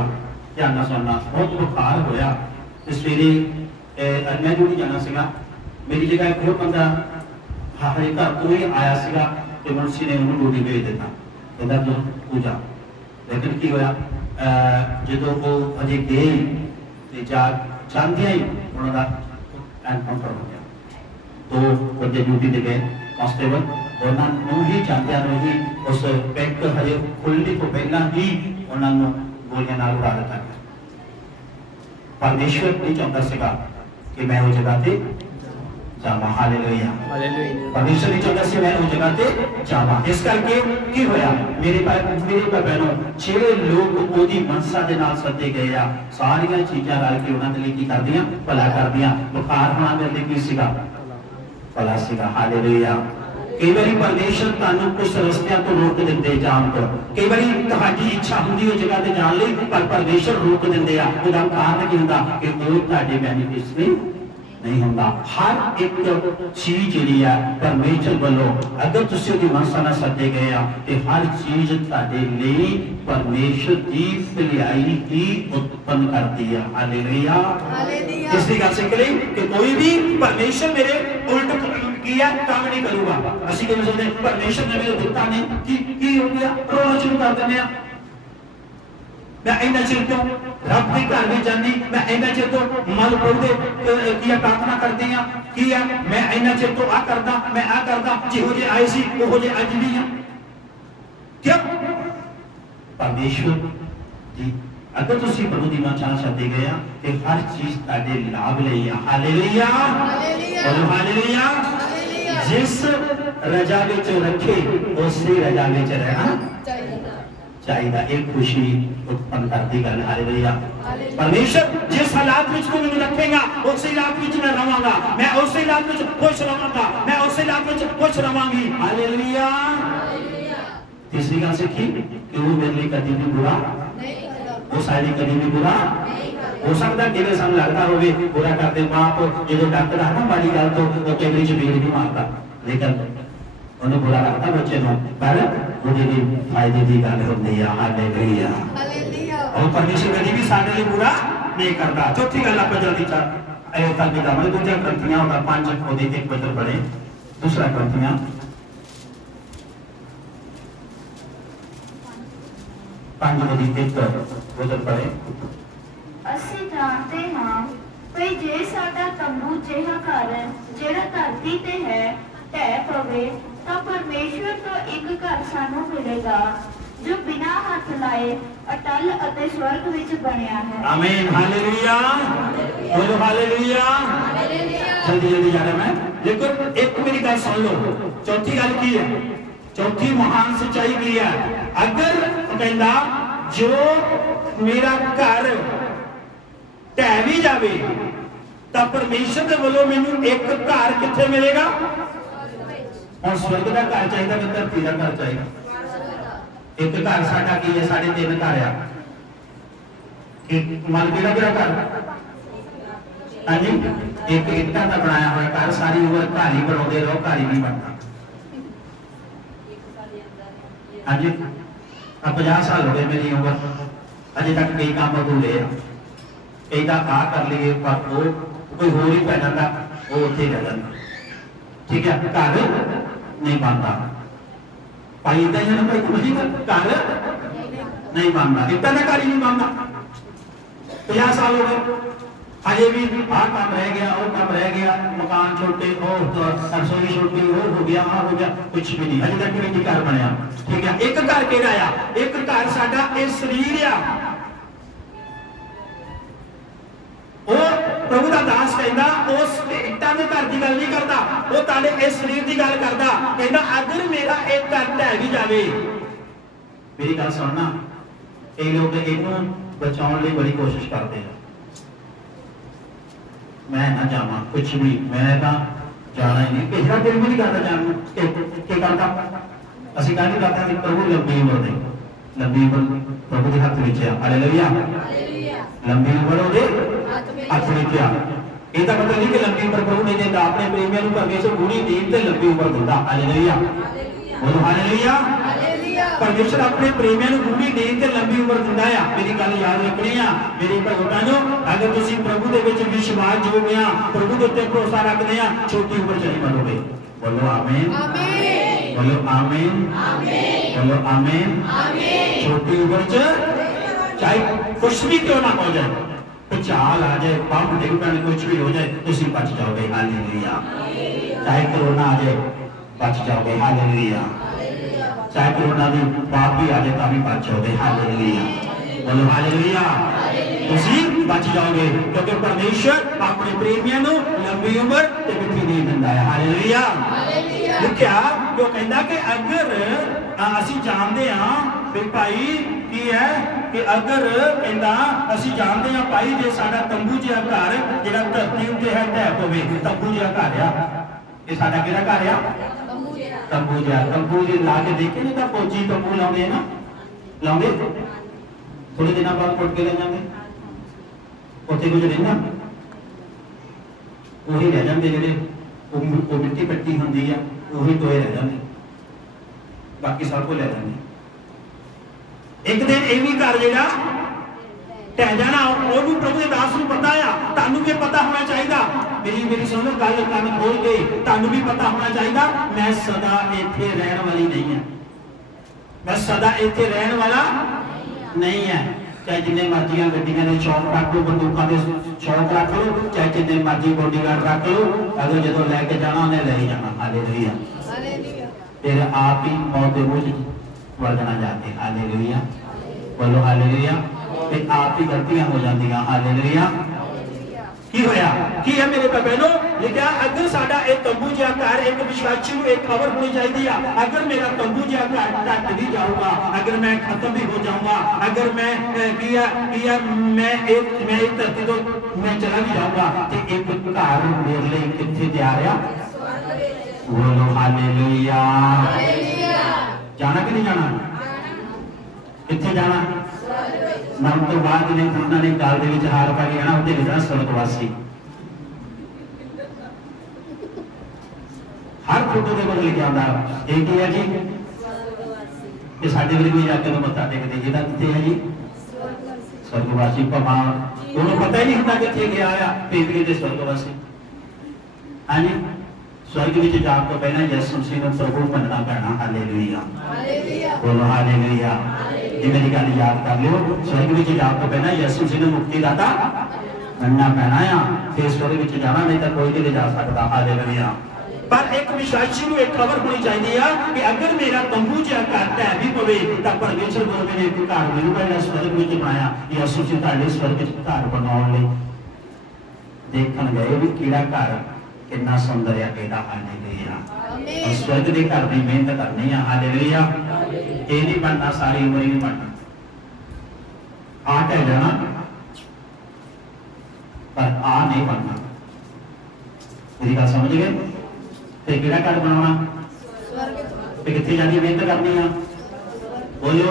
ਧਿਆਨ ਨਾਲ ਸੁਣਨਾ, ਬਹੁਤ ਬੁਖਾਰ ਹੋਇਆ ਤੇ ਸਵੇਰੇ ਮੈਂ ਡਿਊਟੀ ਜਾਣਾ ਸੀਗਾ। ਮੇਰੀ ਜਗ੍ਹਾ ਇੱਕ ਹੋਰ ਬੰਦਾ ਹਰੇ ਘਰ ਤੋਂ ਹੀ ਆਇਆ ਸੀਗਾ ਤੇ ਮੁਨਸੀ ਨੇ ਉਹਨੂੰ ਡਿਊਟੀ ਭੇਜ ਦਿੱਤਾ, ਕਹਿੰਦਾ ਤੂੰ ਜਾ। ਲੇਕਿਨ ਕੀ ਹੋਇਆ, ਜਦੋਂ ਉਹ ਅਜੇ ਗਏ ਤੇ ਜਾਂਦਿਆਂ ਹੀ ਉਹਨਾਂ ਦਾ ਐਨਕਾਊਂਟਰ ਹੋ ਗਿਆ। ਦੋ ਬੰਦੇ ਡਿਊਟੀ ਤੇ ਗਏ, ਕਾਂਸਟੇਬਲ, ਉਹਨਾਂ ਨੂੰ ਹੀ ਜਾਂਦਿਆਂ ਨੂੰ ਹੀ ਉਸ ਬੈਂਕ ਹਜੇ ਖੁੱਲ੍ਹਣ ਤੋਂ ਪਹਿਲਾਂ ਹੀ ਉਹਨਾਂ ਨੂੰ ਗੋਲੀਆਂ ਨਾਲ ਉਡਾ ਦਿੱਤਾ ਗਿਆ। ਪਰਮੇਸ਼ਵਰ ਨਹੀਂ ਚਾਹੁੰਦਾ ਸੀਗਾ ਕਿ ਮੈਂ ਉਹ ਜਗ੍ਹਾ ਤੇ ਜਾਵਾਂ। ਹਾਲੇਲੂਇਆ। ਪਰਮੇਸ਼ਰ ਨਹੀਂ ਚਾਹੁੰਦਾ ਸੀ ਮੈਂ ਉਹ ਜਗ੍ਹਾ ਤੇ ਜਾਵਾਂ। ਇਸ ਕਰਕੇ ਕੀ ਹੋਇਆ, ਮੇਰੇ ਭੈਣੋ, ਜਿਹੜੇ ਲੋਕ ਉਹਦੀ ਮਨਸਾ ਦੇ ਨਾਲ ਸੱਦੇ ਗਏ ਆ, ਸਾਰੀਆਂ ਚੀਜ਼ਾਂ ਰਲ ਕੇ ਉਹਨਾਂ ਦੇ ਲਈ ਕੀ ਕਰਦੀਆਂ, ਭਲਾ ਕਰਦੀਆਂ। ਬੁਖਾਰ ਹੋਣਾ ਮੇਰੇ ਲਈ ਕੀ ਸੀਗਾ, ਭਲਾ ਸੀਗਾ। ਹਾਲੇਲੂਇਆ। ਕਈ ਵਾਰੀ ਪਰਮੇਸ਼ਰ ਤੁਹਾਨੂੰ ਕੁਝ ਰਸਤਿਆਂ ਤੋਂ ਰੋਕ ਦਿੰਦੇ ਜਾਣ ਤੋਂ। ਕਈ ਵਾਰੀ ਤੁਹਾਡੀ ਇੱਛਾ ਹੁੰਦੀ ਉਹ ਜਗ੍ਹਾ ਤੇ ਜਾਣ ਲਈ, ਪਰ ਪਰਮੇਸ਼ਰ ਰੋਕ ਦਿੰਦੇ ਆ। ਉਹਦਾ ਕਾਰਨ ਕੀ ਹੁੰਦਾ ਕਿ ਉਹ ਤੁਹਾਡੇ ਬੈਨੀਫਿਟਸ ਲਈ ਨਹੀਂ ਹੁੰਦਾ। ਹਰ ਇੱਕ ਚੀਜ਼ ਜਿਹੜੀ ਆ ਪਰਮੇਸ਼ਰ ਵੱਲੋਂ, ਅਗਰ ਤੁਸੀਂ ਉਹਦੀ ਮਨਸਾ ਨਾਲ ਸੱਦੇ ਗਏ ਆ ਤੇ ਹਰ ਚੀਜ਼ ਤੁਹਾਡੇ ਲਈ ਪਰਮੇਸ਼ਰ ਦੀ ਭਲਾਈ ਹੀ ਉਤਪੰਨ ਕਰਦੀ ਆ। ਹਾਲੇਲੂਇਆ। ਇਸ ਦੀ ਗੱਲ ਸਿੱਖ ਲਈ ਕਿ ਕੋਈ ਵੀ ਪਰਮੇਸ਼ਰ ਮੇਰੇ ਉਲਟ ਕੀ ਆ ਕੰਮ ਨਹੀਂ ਕਰੂਗਾ। ਅਸੀਂ ਕਿਵੇਂ ਸੋਚਦੇ ਪਰਮੇਸ਼ਰ ਨੇ ਮੈਨੂੰ ਦਿੱਤਾ ਨਹੀਂ, ਕੀ ਹੋ ਗਿਆ, ਰੋਣਾ ਸ਼ੁਰੂ ਕਰ ਦਿੰਦੇ ਆ। मैं इन्ना चिर तो रब के घर में जानी, मैं इन्ना चिर तो मल पढ़ते की प्रार्थना करते हैं की है, मैं इन्ना चिर तो आ करदा, मैं आ करदा, जिहो जे आए सी ओहो जे अज भी हैं। क्यों? परमेश्वर जी अगर तुसी प्रभु दी मनसा सदे गए ते हर चीज ताडे लाभ लई आ। Hallelujah, hallelujah. जिस रजा विच रखे उसी रजा विच रहना चाहिए। एक खुशी उत्पन्न करती गल। हालेलुया। परमेश्वर जिस हालात में तू मैंने रखेगा उस हालात में मैं रहांगा, मैं उस हालात में खुश रहांगा, मैं उस हालात में खुश रहांगी। हालेलुया। तीसरी गल सीखी कि वो मेरे लिए कभी भी बुरा नहीं करता, वो सारी कभी भी बुरा हो सकता कि सानू लगता होवे बुरा करते बाप जो डॉक्टर है ना माड़ी गल तो कई जमीन भी मारता, लेकिन उन्हें बुरा लगता बच्चे को, पर ਉਹਦੇ ਲਈ ਫਾਇਦੇ ਦੀ ਗੱਲ ਹੁੰਦੀ ਆ। ਹਾਲੇਲੂਇਆ। और परमेश्वर कभी भी साडे लिए बुरा नहीं करता। चौथी गल आप जल्दी तक जावे, दूजा ग्रंथियां होगा 5 ਉਹਦੇ 1 वचन पढ़े। दूसरा ग्रंथियां 5 ਉਹਦੀ 1 वचन पढ़े। ਅਸੀਂ ਜਾਣਦੇ ਹਾਂ ਕਿ ਜੇ ਸਾਡਾ ਤੰਬੂ ਜਿਹਾ ਘਰ ਜਿਹੜਾ ਧਰਤੀ ਤੇ ਹੈ ਢਹਿ ਪਵੇ ਤਾਂ ਪਰਮੇਸ਼ਵਰ ਤੋਂ ਇੱਕ ਘਰ ਸਾਨੂੰ ਮਿਲੇਗਾ ਜੋ ਬਿਨਾਂ ਹੱਥ ਲਾਏ ਅਟਲ ਅਤੇ ਸਵਰਗ ਵਿੱਚ ਬਣਿਆ ਹੈ। आमीन हालेलुया बोलो हालेलुया जल्दी जल्दी जा रहा मैं लेकिन एक मेरी गल सुन लो चौथी गल की है चौथी महान सच्चाई की है अगर कहना जो मेरा घर ढह भी जावे तो परमेश्वर के वालों मैनू एक घर किथे मिलेगा और स्वर्ग का घर चाहिए कि धरती का घर चाहिए एक घर साडा की है साढ़े 3 घर आ मल केड़ा केड़ा घर हाँ जी एक इट्टा का बनाया हुआ घर सारी उम्र घर ही बनाते रहो घर ही नहीं बनता हाँ जी अब 50 साल हो गए मेरी उम्र अजे तक कई काम अधूरे हैं कई का आ कर लिए पर वो कोई होर ही पै जाता वो उत्थे रह जाता ठीक है घर नहीं बनता भाई इदा ही भाई समझी घर नहीं बनता इट्टा का घर ही नहीं बनता 50 साल हो गए अजे भी आ काम रह गया वो काम रह गया मकान छोटे रसोई छोटी वो हो गया आ हो गया कुछ भी नहीं अजे तक भी नहीं घर बनया ठीक है एक घर केड़ा आ एक घर साडा ये शरीर आ वो प्रभु का दास कहता उस इट्टां दे घर की गल नहीं करता वो ताले इस शरीर की गल करता कहता अगर मेरा एक घर ढह भी जावे मेरी गल सुनना कई लोग इनू बचाने लिए बड़ी कोशिश करते हैं मैं ना जावा कुछ भी मैं तो जाना ही नहीं पिछला दिल भी नहीं करता जाने के करता असं कह नहीं करता कि प्रभु लंबी उम्र दे लंबी उम्र प्रभु के हाथ में है हालेलुया लंबी उम्र ਉਹਦੇ ਹੱਥ ਵਿੱਚ ਆ ਇਹਦਾ ਮਤਲਬ ਨਹੀਂ ਕਿ ਲੰਬੀ ਉਮਰ ਪ੍ਰਭੂ ਨਹੀਂ ਦਿੰਦਾ ਆਪਣੇ ਪ੍ਰੇਮੀਆਂ ਨੂੰ ਪਰਮੇਸ਼ਰ ਪੂਰੀ ਨੀਂਦ ਤੇ ਲੰਬੀ ਉਮਰ ਦਿੰਦਾ ਹਾਲੇਲੂਇਆ ਬੋਲੋ ਹਾਲੇਲੂਇਆ परमेश्वर अपने प्रेमियों को पूरी नींद ते लंबी उम्र दिंदा है मेरी गल याद रखनी है मेरे भगवान जो अगर तुसी प्रभु दे विच विश्वास जोड़ते हैं प्रभु दे उत्ते भरोसा रखते हैं छोटी उम्र च नहीं मरोगे बोलो आमीन आमीन बोलो आमीन आमीन बोलो आमीन आमीन छोटी उम्र च चाहे कुछ भी क्यों ना हो जाए भूचाल आ जाए बम डिग पैण कुछ भी हो जाए तुसी बच जाओगे हालेलुया चाहे कोरोना आ जाए बच जाओगे हालेलुया चाहे कोरोना की पाप भी आ जाए तो भी बच जाओगे हालेलुया बोलो हालेलुया तुसी बच जाओगे क्योंकि परमेश्वर अपने प्रेमियों को लंबी उम्र ते मिठी नींद दिंदा है हालेलुया लिखिया जो कहंदा कि अगर ਅਸੀਂ ਜਾਣਦੇ ਹਾਂ ਵੀ ਭਾਈ ਕੀ ਹੈ ਕਿ ਅਗਰ ਕਹਿੰਦਾ ਅਸੀਂ ਜਾਣਦੇ ਹਾਂ ਭਾਈ ਜੇ ਸਾਡਾ ਤੰਬੂ ਜਿਹਾ ਘਰ ਜਿਹੜਾ ਧਰਤੀ ਉੱਤੇ ਹੈ ਢਹਿ ਪਵੇ ਤੰਬੂ ਜਿਹਾ ਘਰ ਆ ਇਹ ਸਾਡਾ ਕਿਹੜਾ ਘਰ ਆ तंबू जो ला के देखे नहीं तो फौजी तंबू लाते हैं ना लाते थोड़े दिन बाद फुट के ले जाते उत्थे कुछ रहा वही रह जाते जेडे मिट्टी पट्टी होंगी है वही टोए रह जाते बाकी सब को ले जाते एक दिन ये भी घर जो ढह जाना ਉਹਨੂੰ प्रभु के दास ਨੂੰ पता आ ਤੁਹਾਨੂੰ भी पता होना चाहिए मेरी सुनो गल कान खोल के ਤੁਹਾਨੂੰ भी पता होना चाहिए मैं सदा इत्थे रहने वाली नहीं है मैं सदा इत्थे रहने वाला नहीं है चाहे जिन्ने मर्जी गड्डियां दे शौक रख लो बंदूकों के शौक रख लो चाहे जिन्ने मर्जी बॉडीगार्ड रख लो अगर जो लैके जाना उन्हें ले ही जाना हालेलुया फिर आप ही मौत के मुंह वड़ जाना जाते हालेलुया बोलो हालेलुया फिर आप ही गलतियां हो जाती हालेलुया की होया की है मेरे बहनों लिखा अगर साडा एक तंबू जिहा घर एक विश्वासी को एक खबर होनी चाहिए अगर मेरा तंबू जिहा घर ढट भी जाऊंगा अगर मैं खत्म भी हो जाऊंगा अगर मैं मैं एक धरती तो मैं चला भी जाऊंगा तो एक घर मेरे लिए कितने तैयार है बोलो हालेलुया जाना कि नहीं जाना कितने जाना मरण तो बाद ने उन्होंने गल के हार पा के आना उत्ते लिखना स्वर्गवासी हर फोटो के ऊपर लिखा आता एक है जी ये साडे वाले भी जाके मत्था टेकते जिहदा कित्थे है जी स्वर्गवासी भावां उन्होंने पता ही नहीं होंदा कित्थे गया आ पेपरे दे स्वर्गवासी हाँ जी स्वर्ग विच जाण तो पहला यसू मसीह नूं प्रभु मनना पैना हालेलुया बोलो हालेलुया जी मेरी गल याद कर लियो स्वर्ग विच जाण तो पहला यसू मसीह नूं मुक्तिदाता मनना पैना आ फिर स्वर्ग विच जाना नहीं तो कोई नहीं जा सकता हालेलुया पर एक विश्वासी को एक खबर होनी चाहिए कि अगर मेरा तंबू जिहा घर ढह भी पवे तो परमेश्वर को मैंने एक घर मिलूगा जिहड़ा स्वर्ग विच बनाया यसू जी तुहाडे स्वर्ग विच घर बनाउण लई देखण गए भी किहड़ा घर कितना सुंदर है कहता हालेलुया स्वर्ग के घर की मेहनत करनी है हालेलुया ये नहीं बनना सारी उम्र ही नहीं बनना आ कह जाना पर आ नहीं बनना मेरी गल समझ गए फिर किहड़ा घर बनाना फिर कितनी जानी मेहनत करनी है बोलो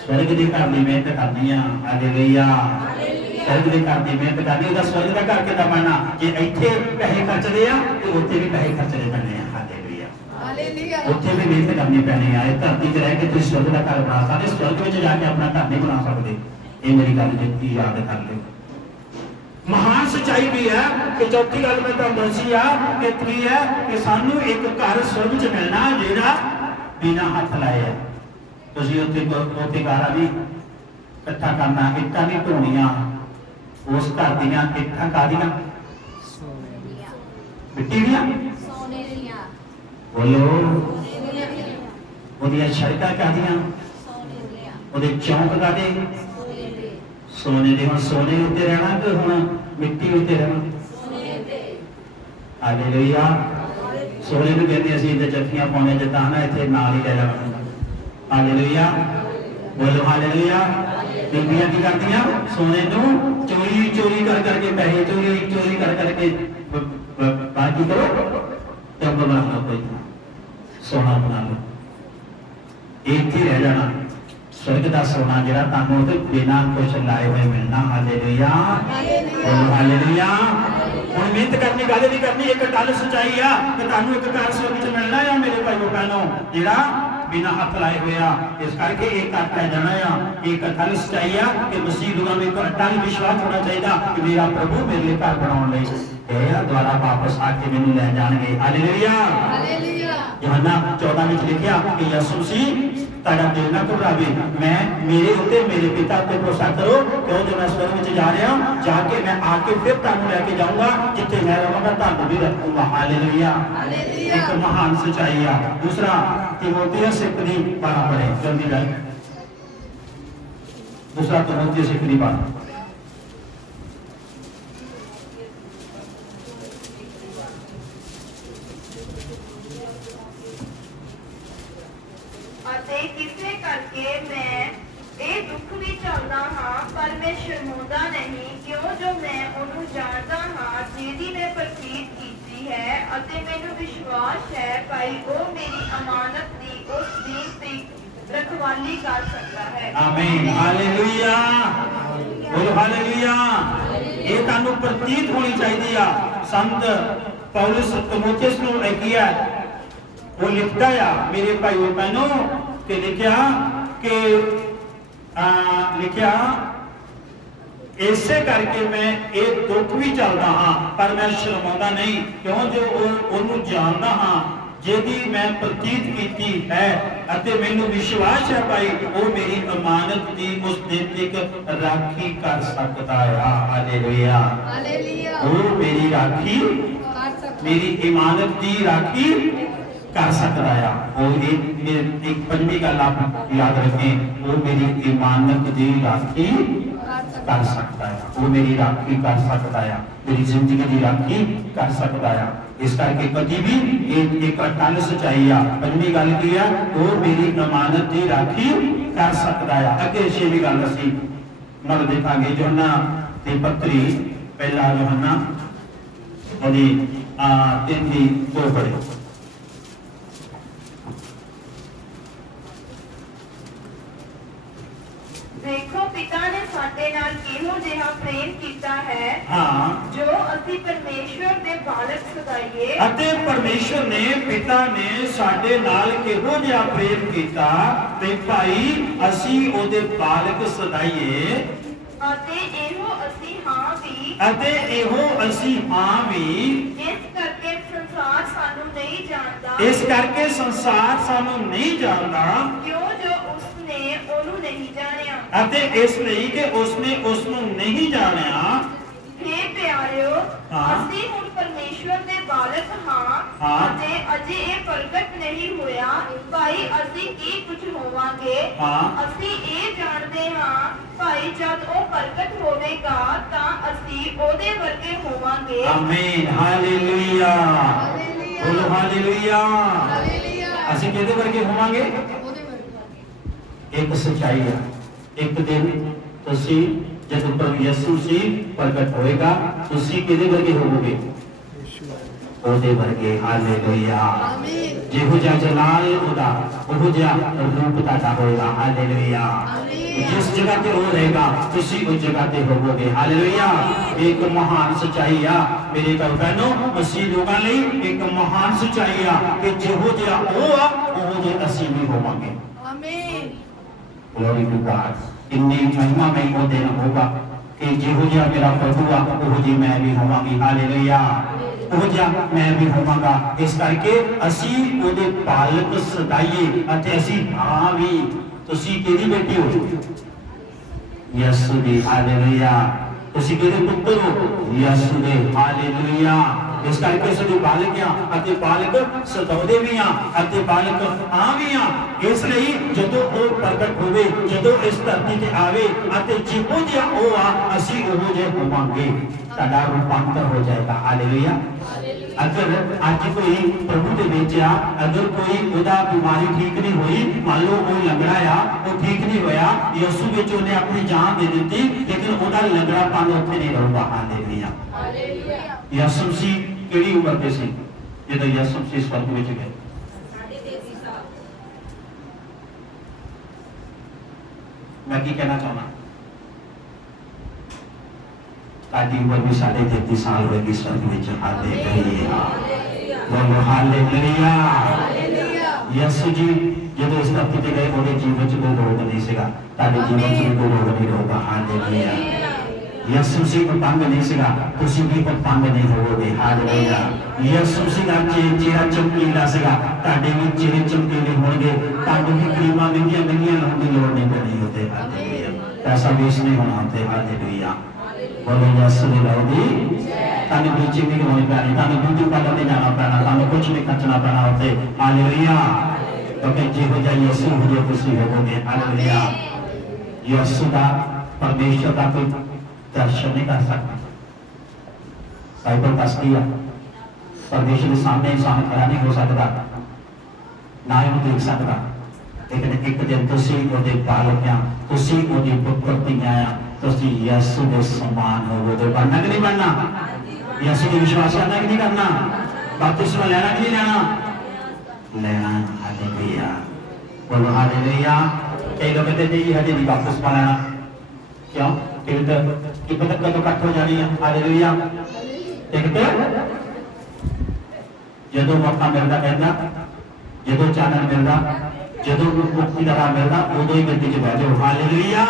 स्वर्ग के घर की मेहनत करनी है हालेलुया स्वर्ग के घर की मेहनत करनी है स्वर्ग का घर कितना बनना जे इत्थे पैसे खर्चदे आ ते उत्थे भी पैसे खर्चने पैने आ हालेलुया उत्थे भी मेहनत करनी पैनी है इस धरती च रह के तुसीं स्वर्ग का घर बना सकदे स्वर्ग में जाके अपना घर नहीं बना सकते ये मेरी गल जी याद कर लो महान सच्चाई भी है कि चौथी गल मैं तुहानूं दसी आ कि की है कि सानू एक घर स्वर्ग च मिलना जेड़ा बिना हथ लाए है तुसीं उत्थे गारा भी इकट्ठा करना इट्टां भी ढोणियां उस घर दियां इट्ठां कादियां मिट्टी दियां बोलो ਉਹਦੀਆਂ ਸੜਕਾਂ ਕਾਦੀਆਂ ਉਹਦੇ ਚੌਂਕ ਕਾਦੇ ਸੋਨੇ ਦੇ ਹੁਣ ਸੋਨੇ ਉੱਤੇ ਰਹਿਣਾ ਕਿ ਹੁਣ ਮਿੱਟੀ ਉੱਤੇ ਰਹਿਣਾ ਹਾਲੇਲੂਇਆ ਸੋਨੇ ਨੂੰ ਕਹਿੰਦੇ ਅਸੀਂ ਤੇ ਜੱਫੀਆਂ ਪਾਉਣੇ ਜਿੱਦਾਂ ਨਾ ਇੱਥੇ ਨਾਲ ਹੀ ਲੈ ਜਾਣਾ ਹਾਲੇਲੂਇਆ ਬੋਲੋ ਹਾਲੇਲੂਇਆ ਬੀਬੀਆਂ ਕੀ ਕਰਦੀਆਂ ਸੋਨੇ ਨੂੰ ਚੋਰੀ ਚੋਰੀ ਕਰ ਕਰਕੇ ਪੈਸੇ ਚੋਰੀ ਚੋਰੀ ਕਰ ਕਰਕੇ ਬਾਕੀ ਕਰੋ ਤਬ ਬਣਾ ਲਓ ਕੋਈ सोना बना लो एक ही रह जाना स्वर्ग का सोना जरा तानू ते बिना कुछ लाए हुए मिलना हालेलुया हालेलुया हुण मेहनत करनी गल नहीं करनी एक गल सच्चाई आ कि तानू एक घर स्वर्ग च मिलना है मेरे भाईओ बहनों जरा बिना हथ लाए हुए आ इस करके एक घर पै जाना आ एक गल सच्चाई आ कि मसीह लोगों में एक अटल विश्वास होना चाहिए कि मेरा प्रभु मेरे लिए घर बनाउण लई द्वारा वापस आके मैनू ले जाणगे हालेलुया यूहन्ना 14 में लिखा कि यसू मसीह ताड़ा दिल ना घबरावे मैं मेरे उत्ते मेरे पिता उत्ते भरोसा करो क्यों जो मैं स्वर्ग में जा रहा जाके मैं आके फिर तुहानू लेके जाऊंगा जिथे मैं रहांगा तुहानू भी रखूंगा हालेलुया एक महान सच्चाई है दूसरा तीमुथियुस 1:12 पढ़े जल्दी गल दूसरा तीमुथियुस 1:12 किसे करके मैं ये दुख भी चलदा हाँ पर मैं शर्मिंदा नहीं क्यों जो मैं उन्हें जानता हाँ जिहदी मैं प्रतीत कीती है अते मैनू विश्वास है भाई वो मेरी अमानत दी उस दिन तक रखवाली कर सकता है आमीन हालेलुया बोलो हालेलुया ये तानू प्रतीत होनी चाहिए आ संत पौलुस तीमुथियुस नूं लिखिया वो लिखता है मेरे भाईओ बहनों कि लिखा इसे करके मैं एक दुख भी चलता हाँ पर मैं शर्मांदा नहीं क्यों जो उन्होंने जानता हाँ जिहदी मैं प्रतीत कीती है अते मैनू विश्वास है भाई वो मेरी अमानत की उस दिन तक राखी कर सकता है हालेलुया वो मेरी राखी मेरी इमानत की राखी कर सकता है वो एक पंजवीं गल आप याद रखें वो मेरी इमानत की राखी कर सकता है वो मेरी राखी कर सकता है मेरी जिंदगी की राखी कर सकता है इस करके कभी भी एक अटल सच्चाई है पंजवीं गल की है वो मेरी अमानत की राखी कर सकता है अगे छेवीं गल असीं नाल देखांगे यूहन्ना दी पत्री पहला यूहन्ना ओदी 3:2 पढ़े देखो पिता ने साडे नाल किहो जिहा प्रेम कीता है हाँ जो असी परमेश्वर दे बालक सदाइए अते परमेश्वर ने पिता ने साडे नाल किहो जिहा प्रेम कीता ते भाई असी ओदे बालक सदाइए अते एहो असी हां भी इस करके संसार सानू नहीं जानदा इस करके संसार सानू नहीं जानदा क्यों जो उसने ओनू नहीं जानिया अते इस ਲਈ कि उसने उसनू नहीं जानिया हे प्यारियो ਹਾਂ। ਅਸੀਂ ਹੁਣ ਪਰਮੇਸ਼ਵਰ ਦੇ ਬਾਲਕ ਹਾਂ ਹਾਂ। ਅਤੇ ਅਜੇ ਇਹ ਪ੍ਰਗਟ ਨਹੀਂ ਹੋਇਆ ਭਾਈ ਅਸੀਂ ਕੀ ਕੁਝ ਹੋਵਾਂਗੇ। ਹਾਂ। ਅਸੀਂ ਇਹ ਜਾਣਦੇ ਹਾਂ ਭਾਈ ਜਦ ਉਹ ਪ੍ਰਗਟ ਹੋਵੇਗਾ ਤਾਂ ਅਸੀਂ ਉਹਦੇ ਵਰਗੇ ਹੋਵਾਂਗੇ। ਆਮੀਨ ਹਾਲੇਲੂਇਆ ਬੋਲੋ ਹਾਲੇਲੂਇਆ ਅਸੀਂ ਕਿਹਦੇ ਵਰਗੇ ਹੋਵਾਂਗੇ ਇੱਕ ਸੱਚਾਈ ਆ ਇੱਕ ਦਿਨ ਤੁਸੀਂ ਜਦੋਂ ਪ੍ਰਭੂ ਯਿਸੂ ਸੀ ਪ੍ਰਗਟ ਹੋਏਗਾ ਤੁਸੀਂ ਕਿਹਦੇ ਵਰਗੇ ਹੋਵੋਗੇ ਉਹਦੇ ਵਰਗੇ ਹਾਲੇਲੂਇਆ ਜਿਹੋ ਜਿਹਾ ਜਲਾਲ ਉਹਦਾ ਉਹ ਜਿਹਾ ਰੂਪ ਤੁਹਾਡਾ ਹੋਏਗਾ ਹਾਲੇਲੂਇਆ ਜਿਸ ਜਗ੍ਹਾ ਤੇ ਉਹ ਰਹੇਗਾ ਤੁਸੀਂ ਉਸ ਜਗ੍ਹਾ ਤੇ ਹੋਵੋਗੇ ਹਾਲੇਲੂਇਆ ਇੱਕ ਮਹਾਨ ਸੱਚਾਈ ਆ ਮੇਰੇ ਭਾਈ ਭੈਣੋ ਮਸੀਹ ਲੋਕਾਂ ਲਈ ਇੱਕ ਮਹਾਨ ਸੱਚਾਈ ਆ ਕਿ ਜਿਹੋ ਜਿਹਾ ਉਹ ਆ ਉਹ ਜਿਹੇ ਅਸੀਂ ਵੀ ਹੋਵਾਂਗੇ ਆਮੀਨ ਗਲੋਰੀ ਟੂ ਗॉड ਇੰਨੀ ਮਹਿਮਾ ਮੈਂ ਉਹ ਦਿਨ ਹੋਗਾ ਕਿ ਜਿਹੋ ਜਿਹਾ ਮੇਰਾ ਪ੍ਰਭੂ ਆ ਉਹ ਜਿਹੀ ਮੈਂ ਵੀ ਹੋਵਾਂਗੀ ਹਾਲੇਲੂਇਆ ਉਹ ਜਿਹਾ ਮੈਂ ਵੀ ਹੋਵਾਂਗਾ ਇਸ ਕਰਕੇ ਅਸੀਂ ਉਹਦੇ ਪਾਲਕ ਸਦਾਈਏ ਅਤੇ ਅਸੀਂ ਹਾਂ ਵੀ ਤੁਸੀਂ ਕਿਹਦੀ ਬੇਟੀ ਹੋ ਯਿਸੂ ਦੀ ਹਾਲੇਲੂਇਆ ਤੁਸੀਂ ਕਿਹਦੇ ਪੁੱਤਰ ਹੋ ਯਿਸੂ ਦੇ ਹਾਲੇਲੂਇਆ ਇਸ ਕਰਕੇ ਅਸੀਂ ਬਾਲਕ ਆ ਅਤੇ ਬਾਲਕ ਸਤਾਉਂਦੇ ਵੀ ਆ ਅਤੇ ਬਾਲਕ ਆ ਵੀ ਆ ਇਸ ਲਈ ਜਦੋਂ ਉਹ ਪ੍ਰਗਟ ਹੋਵੇ ਜਦੋਂ ਇਸ ਧਰਤੀ ਤੇ ਆਵੇ ਅਤੇ ਜਿਹੋ ਜਿਹਾ ਉਹ ਆ ਅਸੀਂ ਉਹ ਜਿਹੇ ਹੋਵਾਂਗੇ ਸਾਡਾ ਰੂਪਾਂਤਰ ਹੋ ਜਾਏਗਾ ਹਾਲੇਲੂਇਆ अगर आज कोई प्रभु के ਵਿੱਚ ਆ अगर कोई ਉਹਦਾ ਬਿਮਾਰੀ ਠੀਕ ਨਹੀਂ ਹੋਈ ਮੰਨ ਲਓ ਉਹ ਲੰਗੜਾ ਆ ਉਹ ਠੀਕ ਨਹੀਂ ਹੋਇਆ ਯਿਸੂ ਵਿੱਚ ਉਹਨੇ ਆਪਣੀ ਜਾਨ ਦੇ ਦਿੱਤੀ ਲੇਕਿਨ ਉਹਦਾ ਲੰਗੜਾਪਨ ਉੱਥੇ ਨਹੀਂ ਰਹੂਗਾ ਹਾਲੇਲੂਇਆ ਹਾਲੇਲੂਇਆ ਯਿਸੂ ਮਸੀਹ ਕਿਹੜੀ ਉਮਰ ਦੇ ਸੀ ਜਦੋਂ ਯਿਸੂ ਮਸੀਹ ਸਵਰਗ ਵਿੱਚ ਗਏ 33 ਸਾਲ ਮੈਂ ਕੀ ਕਹਿਣਾ ਚਾਹੁੰਦਾ ताकि उम्र भी 33.5 साल होगी स्वर्ग में हालेलुया बोलो हालेलुया यीशु जी जब इस धरती पे गए उन्हें जीवन च कोई रोग नहीं सीगा ताकि जीवन च कोई रोग नहीं होगा हालेलुया यीशु जी को पंग नहीं सीगा तुसी भी को पंग नहीं होगे हालेलुया यीशु जी का चेहरा चमकीला सीगा ताकि भी चेहरे चमकीले होंगे ताकि भी क्रीमा महंगियां महंगियां लाने की लोड़ नहीं पड़नी होते हालेलुया पैसा वेस्ट नहीं होना होते हालेलुया बोलो यीशु ने लाउदी ताने बीच में होने पैनी ताने ब्यूटी पार्लर में जाना पैना ताने कुछ नहीं खर्चना पैना होते हालेलुया क्योंकि जीव जा यीशु हो खुशी होगे हालेलुया यीशु का परमेश्वर का कोई दर्शन नहीं कर सकता बाइबल कसती है परमेश्वर के सामने इंसान खड़ा नहीं हो सकता ना ही देख सकता लेकिन एक दिन तुसी ओदे बालक आ तुसी ओदी पुत्र धीआं आ तुसी यीशु के समान होवोगे बनना कि नहीं बनना यीशु के विश्वास करना कि नहीं करना बपतिस्मा लेना कि नहीं लेना लेना हालेलुया बोलो हालेलुया कई लोग कहते हैं हजे नहीं बपतिस्मा लेना क्यों कि पता कदों कट हो जानी है हालेलुया देखते जदों मौका मिलता कहना जदों चानन मिलता जदों मुक्ति का राह मिलता उदों ही गड्डी च बैठ जाओ हालेलुया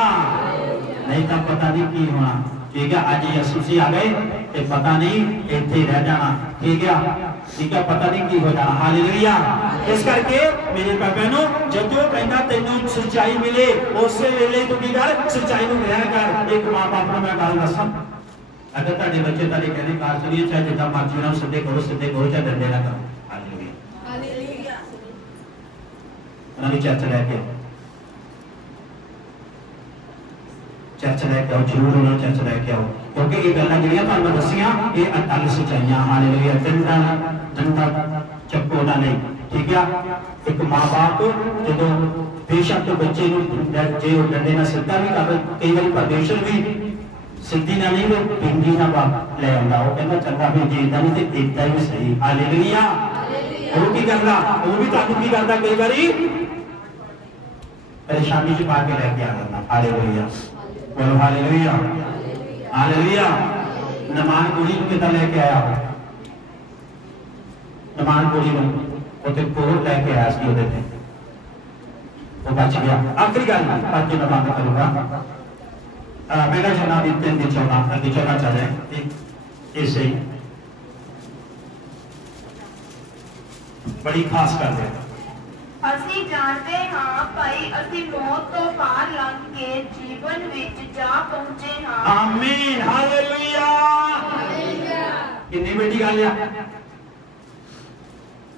नहीं तो पता नहीं की होना ठीक है आज यीशु मसीह आ गए तो पता नहीं इत्थे रह जाना ठीक है पता नहीं की हो जाना हालेलुया इस करके मेरे बहनों जदों कहना तैनूं सच्चाई मिले उस वेले तू की कर सच्चाई नूं ग्रहण कर एक मां बाप नूं मैं गल दसां अगर तुहाडे बच्चे तुहाडे कहंदे कार चलिए चाहे जिद्दां मर्जी उन्हां नूं सिद्धे करो चाहे डंडे ना करो हालेलुया हालेलुया उन्हां नूं चर्च लैके चर्च लैके आओ जरूर उन्होंने चर्च लैके आओ क्योंकि ये गल्लां जिहड़ियां तुहानूं दस्सियां ये अटल सच्चाइयां हालेलुया डंडा चक्को ना नहीं ठीक है एक मां बाप जो बेशक बच्चे जे डंडे ना सीधा भी कर कई बार परमेश्वर भी सीधी ना नहीं वो पिंडी ना ले आंदा वो कहंदा चंगा भी जे इदां नहीं ते इदां ही सही हालेलुया वो की करदा वो भी तुहानूं की करदा कई बारी परेशानी च पा के लेके आ जांदा हालेलुया बोलो हालेलुया हालेलुया नमान कुड़ी को कितना लेके आया हो नमान कुड़ी को उते कोर लेके आया सी ओदे ते वो बच गया आखिरी गल बाकी मैं बात करूंगा मेरा जनाब इतने दिन चलना चल रहा ऐसे ही बड़ी खास कर दे ਅਸੀਂ ਜਾਣਦੇ ਹਾਂ ਭਾਈ ਅਸੀਂ ਮੌਤ ਤੋਂ ਪਾਰ ਲੰਘ ਕੇ ਜੀਵਨ ਵਿੱਚ ਜਾ ਪਹੁੰਚੇ ਹਾਂ आमीन हालेलुया ਕਿੰਨੀ ਵੱਡੀ ਗੱਲ ਆ,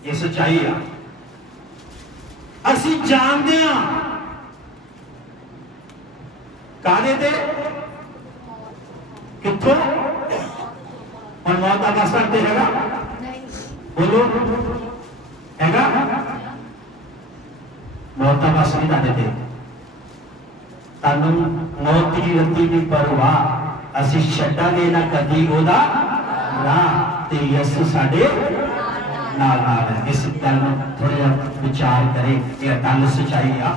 ਇਹ ਸੱਚਾਈ ਆ। ਅਸੀਂ ਜਾਣਦੇ ਹਾਂ ਕਾਹਦੇ ਤੇ, ਕਿੱਥੋਂ। ਹੁਣ ਮੌਤ ਦਾ ਮਸਲਾ ਤੇ ਹੈਗਾ, ਬੋਲੋ ਹੈਗਾ, ਮੌਤ ਦਾ ਮਸਲਾ ਨਹੀਂ ਤੁਹਾਡੇ ਤੇ। ਤੁਹਾਨੂੰ ਮੌਤ ਦੀ ਰੱਤੀ ਦੀ ਪਰਵਾਹ, ਅਸੀਂ ਛੱਡਾਂਗੇ ਨਾ ਕਦੀ ਉਹਦਾ ਰਾਹ, ਤੇ ਯਿਸੂ ਸਾਡੇ ਨਾਲ ਨਾਲ ਹੈ। ਇਸ ਗੱਲ ਨੂੰ ਥੋੜਾ ਜਿਹਾ ਵਿਚਾਰ ਕਰੇ। ਇਹ ਅਟਲ ਸੱਚਾਈ ਆ,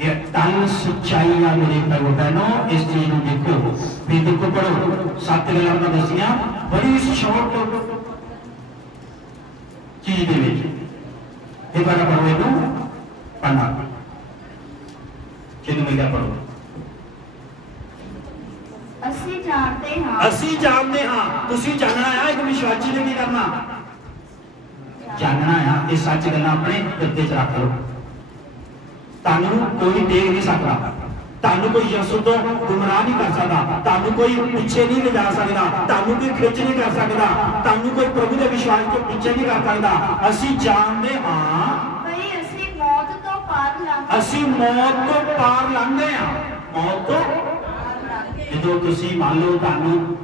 ਇਹ ਅਟਲ ਸੱਚਾਈ ਆ ਮੇਰੇ ਭਾਈਓ ਭੈਣੋ। ਇਸ ਚੀਜ਼ ਨੂੰ ਦੇਖੋ ਵੀ, ਦੇਖੋ ਪੜੋ, 7 ਗੱਲਾਂ ਮੈਂ ਦੱਸੀਆਂ ਬੜੀ ਸ਼ੌਰਟ ਚੀਜ਼ ਦੇ ਵਿੱਚ। ਇਹ ਬਾਰੇ ਪੜੋ, ਇਹਨੂੰ ਪੜਨਾ ਜਿਹਨੂੰ ਮਿਲਿਆ ਪੜੋ। ਅਸੀਂ ਜਾਣਦੇ ਹਾਂ, ਅਸੀਂ ਜਾਣਦੇ ਹਾਂ। ਤੁਸੀਂ ਜਾਣਨਾ ਆ, ਇੱਕ ਵਿਸ਼ਵਾਸੀ ਨੇ ਕੀ ਕਰਨਾ, ਜਾਣਨਾ ਆ। ਇਹ ਸੱਚ ਗੱਲਾਂ ਆਪਣੇ ਹਿਰਦੇ 'ਚ ਰੱਖ ਲਓ। ਤੁਹਾਨੂੰ ਕੋਈ ਦੇਖ ਨਹੀਂ ਸਕਦਾ, ਤੁਹਾਨੂੰ ਕੋਈ ਯਿਸੂ ਤੋਂ ਗੁੰਮਰਾਹ ਨਹੀਂ ਕਰ ਸਕਦਾ, ਤੁਹਾਨੂੰ ਕੋਈ ਪਿੱਛੇ ਨਹੀਂ ਲਿਜਾ ਸਕਦਾ, ਤੁਹਾਨੂੰ ਕੋਈ ਖਿੱਚ ਨਹੀਂ ਕਰ ਸਕਦਾ, ਤੁਹਾਨੂੰ ਕੋਈ ਪ੍ਰਭੂ ਦੇ ਵਿਸ਼ਵਾਸ ਤੋਂ ਪਿੱਛੇ ਨਹੀਂ ਕਰ ਸਕਦਾ। ਅਸੀਂ ਜਾਣਦੇ ਹਾਂ ਭਈ ਅਸੀਂ ਮੌਤ ਤੋਂ ਪਾਰ ਲੰਘ, ਅਸੀਂ ਮੌਤ ਤੋਂ ਪਾਰ ਲੰਘੇ ਹਾਂ। ਮੌਤ ਤੋਂ, ਜਦੋਂ ਤੁਸੀਂ ਮੰਨ ਲਓ ਤੁਹਾਨੂੰ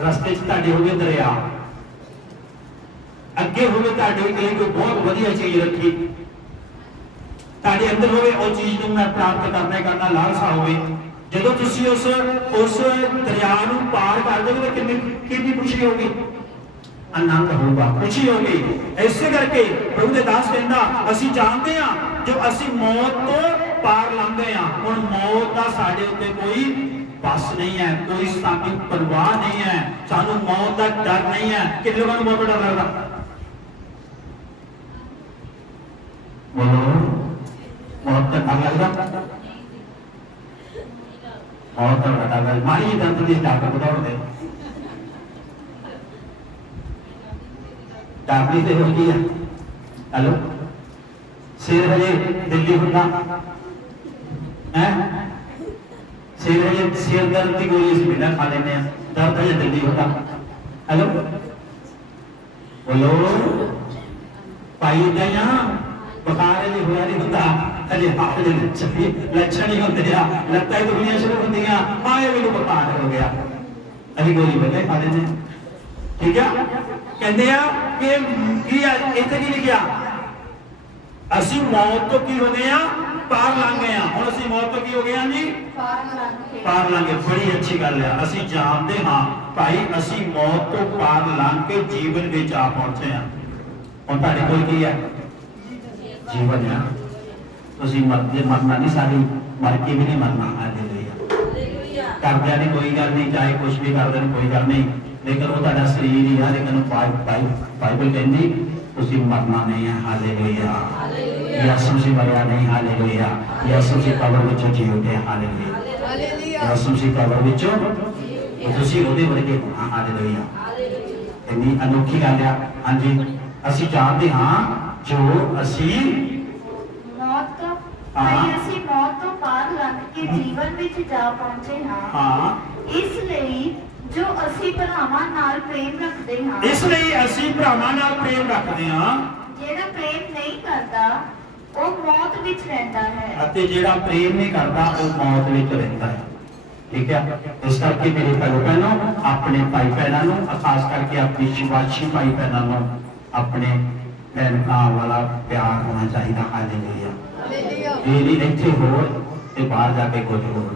ਰਸਤੇ 'ਚ ਤੁਹਾਡੇ ਹੋ ਗਏ ਦਰਿਆ, ਅੱਗੇ ਹੋਵੇ ਤੁਹਾਡੇ ਲਈ ਕੋਈ ਬਹੁਤ ਵਧੀਆ ਚੀਜ਼ ਰੱਖੀ, ਤੁਹਾਡੇ ਅੰਦਰ ਹੋਵੇ ਉਹ ਚੀਜ਼ ਨੂੰ ਮੈਂ ਪ੍ਰਾਪਤ ਕਰਨਾ ਲਾਲਸਾ ਹੋਵੇ। ਜਦੋਂ ਤੁਸੀਂ ਉਸ ਦਰਿਆ ਨੂੰ ਪਾਰ ਕਰ ਦੋਗੇ ਤਾਂ ਕਿੰਨੀ ਖੁਸ਼ੀ ਹੋਗੀ, ਆਨੰਦ ਹੋਊਗਾ, ਖੁਸ਼ੀ ਹੋਗੀ। ਇਸੇ ਕਰਕੇ ਪ੍ਰਭੂ ਦੇ ਦਾਸ ਕਹਿੰਦਾ, ਅਸੀਂ ਜਾਣਦੇ ਹਾਂ ਜੋ ਅਸੀਂ ਮੌਤ ਤੋਂ ਪਾਰ ਲੰਘੇ ਹਾਂ। ਹੁਣ ਮੌਤ ਦਾ ਸਾਡੇ ਉੱਤੇ ਕੋਈ ਬਸ ਨਹੀਂ ਹੈ, ਕੋਈ ਸਾਨੂੰ ਪਰਵਾਹ ਨਹੀਂ ਹੈ, ਸਾਨੂੰ ਮੌਤ ਦਾ ਡਰ ਨਹੀਂ ਹੈ। ਕਿੰਨੇ ਲੋਕਾਂ ਨੂੰ ਬਹੁਤ ਡਰ ਲੱਗਦਾ, ਬੋਲੋ ਮੌਤ ਦਾ ਡਰ ਲੱਗਦਾ, ਮੌਤ ਦਾ ਡਰ ਲੱਗਦਾ। ਮਾਰੀ ਦੰਦ ਦੀ ਡਾਕਟਰ ਬਤਾਉਣਗੇ ਡਾਕਟਰੀ ਤੇ ਹੋ ਗਈ ਹੈ। ਹੈਲੋ, ਸਿਰ ਹਜੇ ਦਿੱਲੀ ਹੁੰਦਾ ਹੈ, ਸਿਰ ਦਰਦ ਦੀ ਗੋਲੀ ਅਸੀਂ ਬਿਨਾਂ ਖਾ ਲੈਂਦੇ ਹਾਂ, ਦਰਦ ਹਜੇ ਦਿੱਲੀ ਹੁੰਦਾ। ਹੈਲੋ ਬੋਲੋ ਭਾਈ ਦਇਆ, ਬੁਖਾਰ ਹਜੇ ਹੋਇਆ ਨਹੀਂ ਹੁੰਦਾ, ਹਜੇ ਹੱਥ ਦੇ ਲੱਛਣ ਹੀ ਹੁੰਦੇ ਆ, ਲੱਤਾਂ ਦੁਖਣੀਆਂ ਸ਼ੁਰੂ ਹੁੰਦੀਆਂ, ਆਏ ਮੈਨੂੰ ਬੁਖਾਰ ਹੋ ਗਿਆ, ਅਸੀਂ ਗੋਲੀ ਬੰਦੇ ਖਾ ਲੈਂਦੇ। ਠੀਕ ਆ, ਕਹਿੰਦੇ ਆ ਕਿ ਕੀ ਆ ਇੱਥੇ ਕੀ ਲਿਖਿਆ, ਅਸੀਂ ਮੌਤ ਤੋਂ ਕੀ ਹੋ ਗਏ ਆ, ਪਾਰ ਲੰਘ ਗਏ ਆ। ਹੁਣ ਅਸੀਂ ਮੌਤ ਤੋਂ ਕੀ ਹੋ ਗਏ ਆ ਜੀ, ਪਾਰ ਲੰਘ ਗਏ। ਬੜੀ ਅੱਛੀ ਗੱਲ ਆ। ਅਸੀਂ ਜਾਣਦੇ ਹਾਂ ਭਾਈ ਅਸੀਂ ਮੌਤ ਤੋਂ ਪਾਰ ਲੰਘ ਕੇ ਜੀਵਨ ਵਿੱਚ ਆ ਪਹੁੰਚੇ ਆ। ਹੁਣ ਤੁਹਾਡੇ ਕੋਲ ਕੀ ਹੈ, ਜੀਵਨ ਆ। ਤੁਸੀਂ ਮਰਨਾ ਨਹੀਂ, ਸਾਡੀ ਮਰ ਕੇ ਵੀ ਨਹੀਂ ਮਰਨਾ। ਹਾਲੇਲੂਇਆ। ਕਰਦਿਆਂ ਨੇ ਕੋਈ ਗੱਲ ਨਹੀਂ, ਚਾਹੇ ਕੁਛ ਵੀ ਕਰਦੇ ਨੇ ਕੋਈ ਗੱਲ ਨਹੀਂ, ਲੇਕਿਨ ਉਹ ਤੁਹਾਡਾ ਸਰੀਰ ਹੀ ਆ। ਲੇਕਿਨ ਬਾਈਬਲ ਕਹਿੰਦੀ ਤੁਸੀਂ ਮਰਨਾ ਨਹੀਂ ਹੈ। ਹਾਲੇਲੂਇਆ। ਯਿਸੂ ਮਸੀਹ ਮਰਿਆ ਨਹੀਂ। ਹਾਲੇਲੂਇਆ। ਯਿਸੂ ਮਸੀਹ ਕਬਰ ਵਿੱਚੋਂ ਜੀ ਉੱਠਿਆ। ਹਾਲੇਲੂਇਆ। ਯਿਸੂ ਮਸੀਹ ਕਬਰ ਵਿੱਚੋਂ, ਤੁਸੀਂ ਉਹਦੇ ਵਰਗੇ। ਹਾਲੇਲੂਇਆ। ਇੰਨੀ ਅਨੋਖੀ ਗੱਲ ਆ। ਹਾਂਜੀ, ਅਸੀਂ ਜਾਣਦੇ ਹਾਂ ਜੋ ਅਸੀਂ ਮੌਤ ਤੋਂ, ਭਈ ਅਸੀਂ ਮੌਤ ਤੋਂ ਪਾਰ ਲੰਘ ਕੇ ਜੀਵਨ ਵਿੱਚ ਜਾ ਪਹੁੰਚੇ ਹਾਂ। ਇਸ ਲਈ ਜੋ ਅਸੀਂ ਭਰਾਵਾਂ ਨਾਲ ਪ੍ਰੇਮ ਰੱਖਦੇ ਹਾਂ, ਇਸ ਲਈ ਅਸੀਂ ਭਰਾਵਾਂ ਨਾਲ ਪ੍ਰੇਮ ਰੱਖਦੇ ਹਾਂ। ਜਿਹੜਾ ਪ੍ਰੇਮ ਨਹੀਂ ਕਰਦਾ ਉਹ ਮੌਤ ਵਿੱਚ ਰਹਿੰਦਾ ਹੈ, ਅਤੇ ਜਿਹੜਾ ਪ੍ਰੇਮ ਨਹੀਂ ਕਰਦਾ ਉਹ ਮੌਤ ਵਿੱਚ ਰਹਿੰਦਾ ਹੈ। ਠੀਕ ਹੈ, ਇਸ ਕਰਕੇ ਮੇਰੇ ਭਾਈ ਭੈਣੋ, ਆਪਣੇ ਭਾਈ ਭੈਣਾਂ ਨੂੰ, ਖਾਸ ਕਰਕੇ ਆਪਣੇ ਵਿਸ਼ਵਾਸੀ ਭਾਈ ਭੈਣਾਂ ਨੂੰ ਆਪਣੇ ਭੈਣ ਭਰਾ ਵਾਲਾ ਪਿਆਰ ਹੋਣਾ ਚਾਹੀਦਾ। ਹਾਲੇਲੂਇਆ। ਇਹ ਨਹੀਂ ਇੱਥੇ ਹੋਰ ਤੇ ਬਾਹਰ ਜਾ ਕੇ ਕੁਝ ਹੋਰ,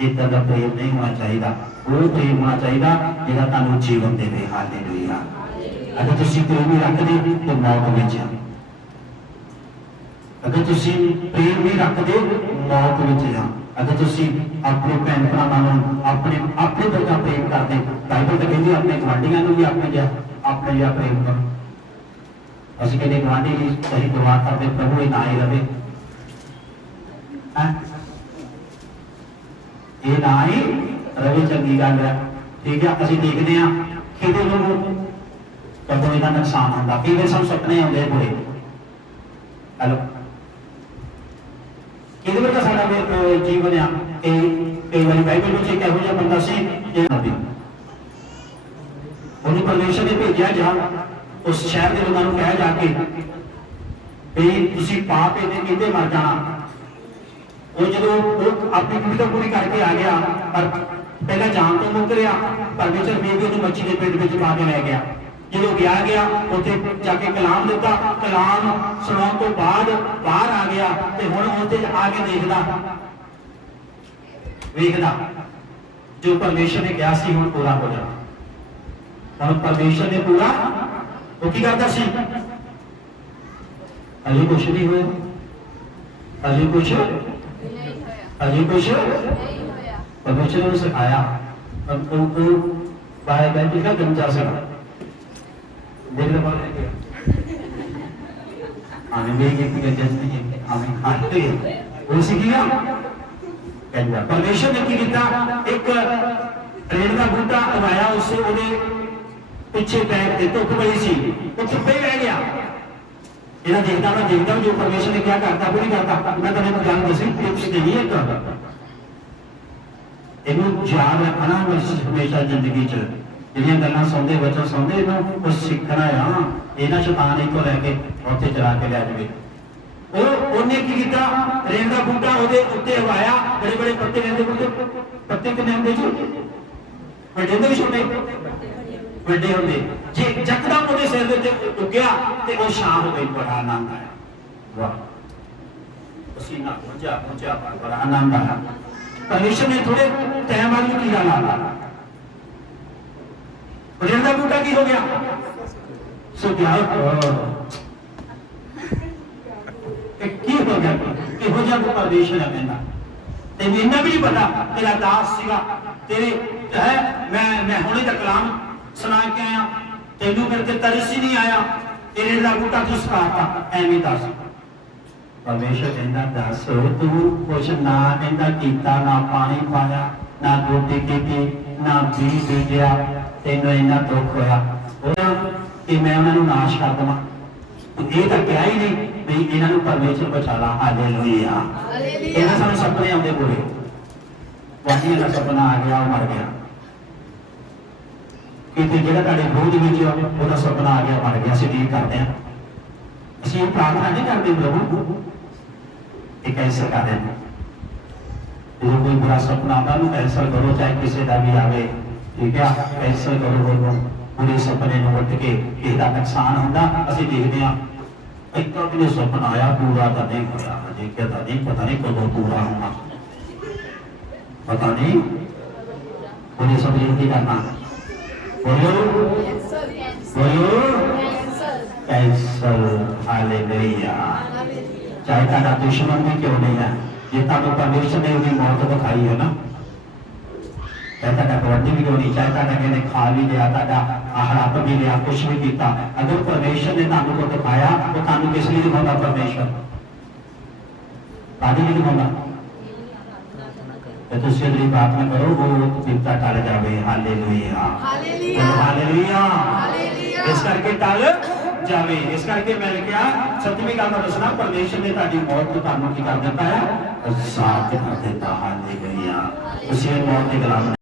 ਇਦਾਂ ਦਾ ਪ੍ਰੇਮ ਨਹੀਂ ਹੋਣਾ ਚਾਹੀਦਾ। ਉਹ ਪ੍ਰੇਮ ਹੋਣਾ ਚਾਹੀਦਾ ਜਿਹੜਾ ਤੁਹਾਨੂੰ ਜੀਵਨ ਦੇਵੇ। ਹਾਲੇਲੂਇਆ। ਅਗਰ ਤੁਸੀਂ ਪ੍ਰੇਮ ਨਹੀਂ ਰੱਖਦੇ ਤਾਂ ਮੌਤ ਵਿੱਚ ਆ। ਅਗਰ ਤੁਸੀਂ ਪ੍ਰੇਮ ਨਹੀਂ ਰੱਖਦੇ ਮੌਤ ਵਿੱਚ ਆ। ਅਗਰ ਤੁਸੀਂ ਆਪਣੇ ਭੈਣ ਭਰਾਵਾਂ ਨੂੰ ਆਪਣੇ ਵਰਗਾ ਪ੍ਰੇਮ ਕਰਦੇ, ਬਾਈਬਲ ਤਾਂ ਕਹਿੰਦੀ ਆਪਣੇ ਗੁਆਂਢੀਆਂ ਨੂੰ ਵੀ ਆਪਣੇ ਜਿਹਾ ਪ੍ਰੇਮ ਕਰੋ। ਅਸੀਂ ਕਹਿੰਦੇ ਗੁਆਂਢੀ ਲਈ ਅਸੀਂ ਦੁਆ ਕਰਦੇ, ਪ੍ਰਭੂ ਇਹ ਨਾ ਹੀ ਰਵੇ, ਇਹ ਨਾ ਹੀ ਰਵੇ, ਚੰਗੀ ਗੱਲ ਹੈ। ਠੀਕ ਹੈ, ਅਸੀਂ ਦੇਖਦੇ ਹਾਂ ਕਿਤੇ ਨੂੰ ਕਦੋਂ ਇਹਦਾ ਨੁਕਸਾਨ ਹੁੰਦਾ, ਕਿਵੇਂ ਸਾਨੂੰ ਸੁਪਨੇ ਆਉਂਦੇ ਬੁਰੇ। ਹੈਲੋ, ਕਿਹਦੇ ਵਰਗਾ ਸਾਡਾ ਜੀਵਨ ਆ। ਕਈ ਵਾਰੀ ਬਾਈਬਲ ਵਿੱਚ ਇੱਕ ਇਹੋ ਜਿਹਾ ਬੰਦਾ ਸੀ, परमेश्वर ने भेजा जा उस शहर के लोगों को कह जाके भी तुसी पाप इहदे मर जाना। वो जो अपनी ड्यूटी तो पूरी करके आ गया पर पहला जान तो मुकरिया, परमेश्वर भी उन्हें मच्छी के पेट में पा के लै गया। जो गया उत्थे जाके कलाम दिता, कलाम सुनाने तो बाद बाहर आ गया तो हुण उत्थे आके देखदा जो परमेश्वर ने कहा सी हुण पूरा हो जाना। हुण परमेश्वर ने पूरा वो की करता सी, अजे कुछ नहीं हुआ, अजे कुछ परमेश्वर ने सिखाया। बाय बैठी का गंजा से देख लो आने भी की गंजा नहीं हमें खाते वो सीखिया गंजा। परमेश्वर ने की किया एक रेड़ का बूटा उगाया, उससे उन्हें पिछे बैठ के धुप बड़ी सी वो धुप्पे ही रह गया। इन्हें देखता मैं देखता हूँ जो परमेश्वर ने क्या करता वो नहीं करता। मैं तुम्हें गल दसी टिप्स देनी है इनू याद रखना हमेशा जिंदगी च जिहड़ियां गल्लां सुनदे बच्चे सुनदे इनू कुछ सीखना है। इन्हां शैतान इको लैके उत्थे चला के लै जावे। उन्हें की किया रेल का बूटा उहदे उत्ते उगाया, बड़े बड़े पत्ते रेल के बूटे पत्ते कितने होंदे जी वड्डे होंदे कि छोटे वड्डे होंदे जे यकदम उहदे सिर दे उत्ते उगया ते वो छां हो गई। बड़ा आनंद आया, वाह पसीना पहुंचा पहुंचा बड़ा आनंद आया। परमेश्वर ने थोड़े टाइम बाद में कीड़ा ला रेल का बूटा की हो गया सो क्या की हो गया कि हो जा परमेश्वर है कहना तेन इन्ना भी नहीं पता तेरा दास सीगा तेरे है मैं हुणे दा कलाम सुना के आया तेनू करके तरस ही नहीं आया तेरे दा बूटा तू सुकाता एवं दस। परमेश्वर कहता दस तू कुछ ना कहता कीता ना पानी पाया ना रोटी की ना बीज बीजिया तेनों इन्ना दुख होया कि मैं उन्होंने नाश कर देवां। ये तो क्या ही नहीं भी इन्होंने परमेश्वर बचा ला। हालेलुया। इन्हें सानू सपने आते पूरे वाकई का सपना आ गया मर गया कि जो बोझ में सपना आ गया मर गया। असं ठीक करते हैं असं ये प्रार्थना नहीं करते प्रभु ये कैंसल कर रहे हैं जो कोई बुरा सपना आता है कैंसल करो चाहे किसी का भी आवे ठीक है कैंसल करो पूरे सपने उठ के किसी का नुकसान होता असं देखते हैं इतना भी सपना आया पूरा तो नहीं होया अजे कहता नहीं पता नहीं कदों पूरा होना पता नहीं पूरी सब की करना बोलो बोलो कैंसल। हालेलुया। चाहे तारा दुश्मन भी क्यों नहीं है जे तुम परमेश्वर ने उसकी मौत दिखाई है ना चाहे तारा कबड्डी भी क्यों नहीं चाहे तारा किसी खा भी लिया तारा हड़प भी लिया कुछ भी किया अगर परमेश्वर ने तुम को दिखाया तो तुम किस लिए दिखाता परमेश्वर कादी नहीं दिखाता तो तुम अगली बात में करो वो चिंता टल जाए। Hallelujah hallelujah. इस करके टल जावे इस करके मैं क्या सतवीं गल का दसना परमेश्वर ने ताड़ी मौत को तुहानू की कर दिता है साथ कर दिता। हालेलुया। उसी मौत के गुलाम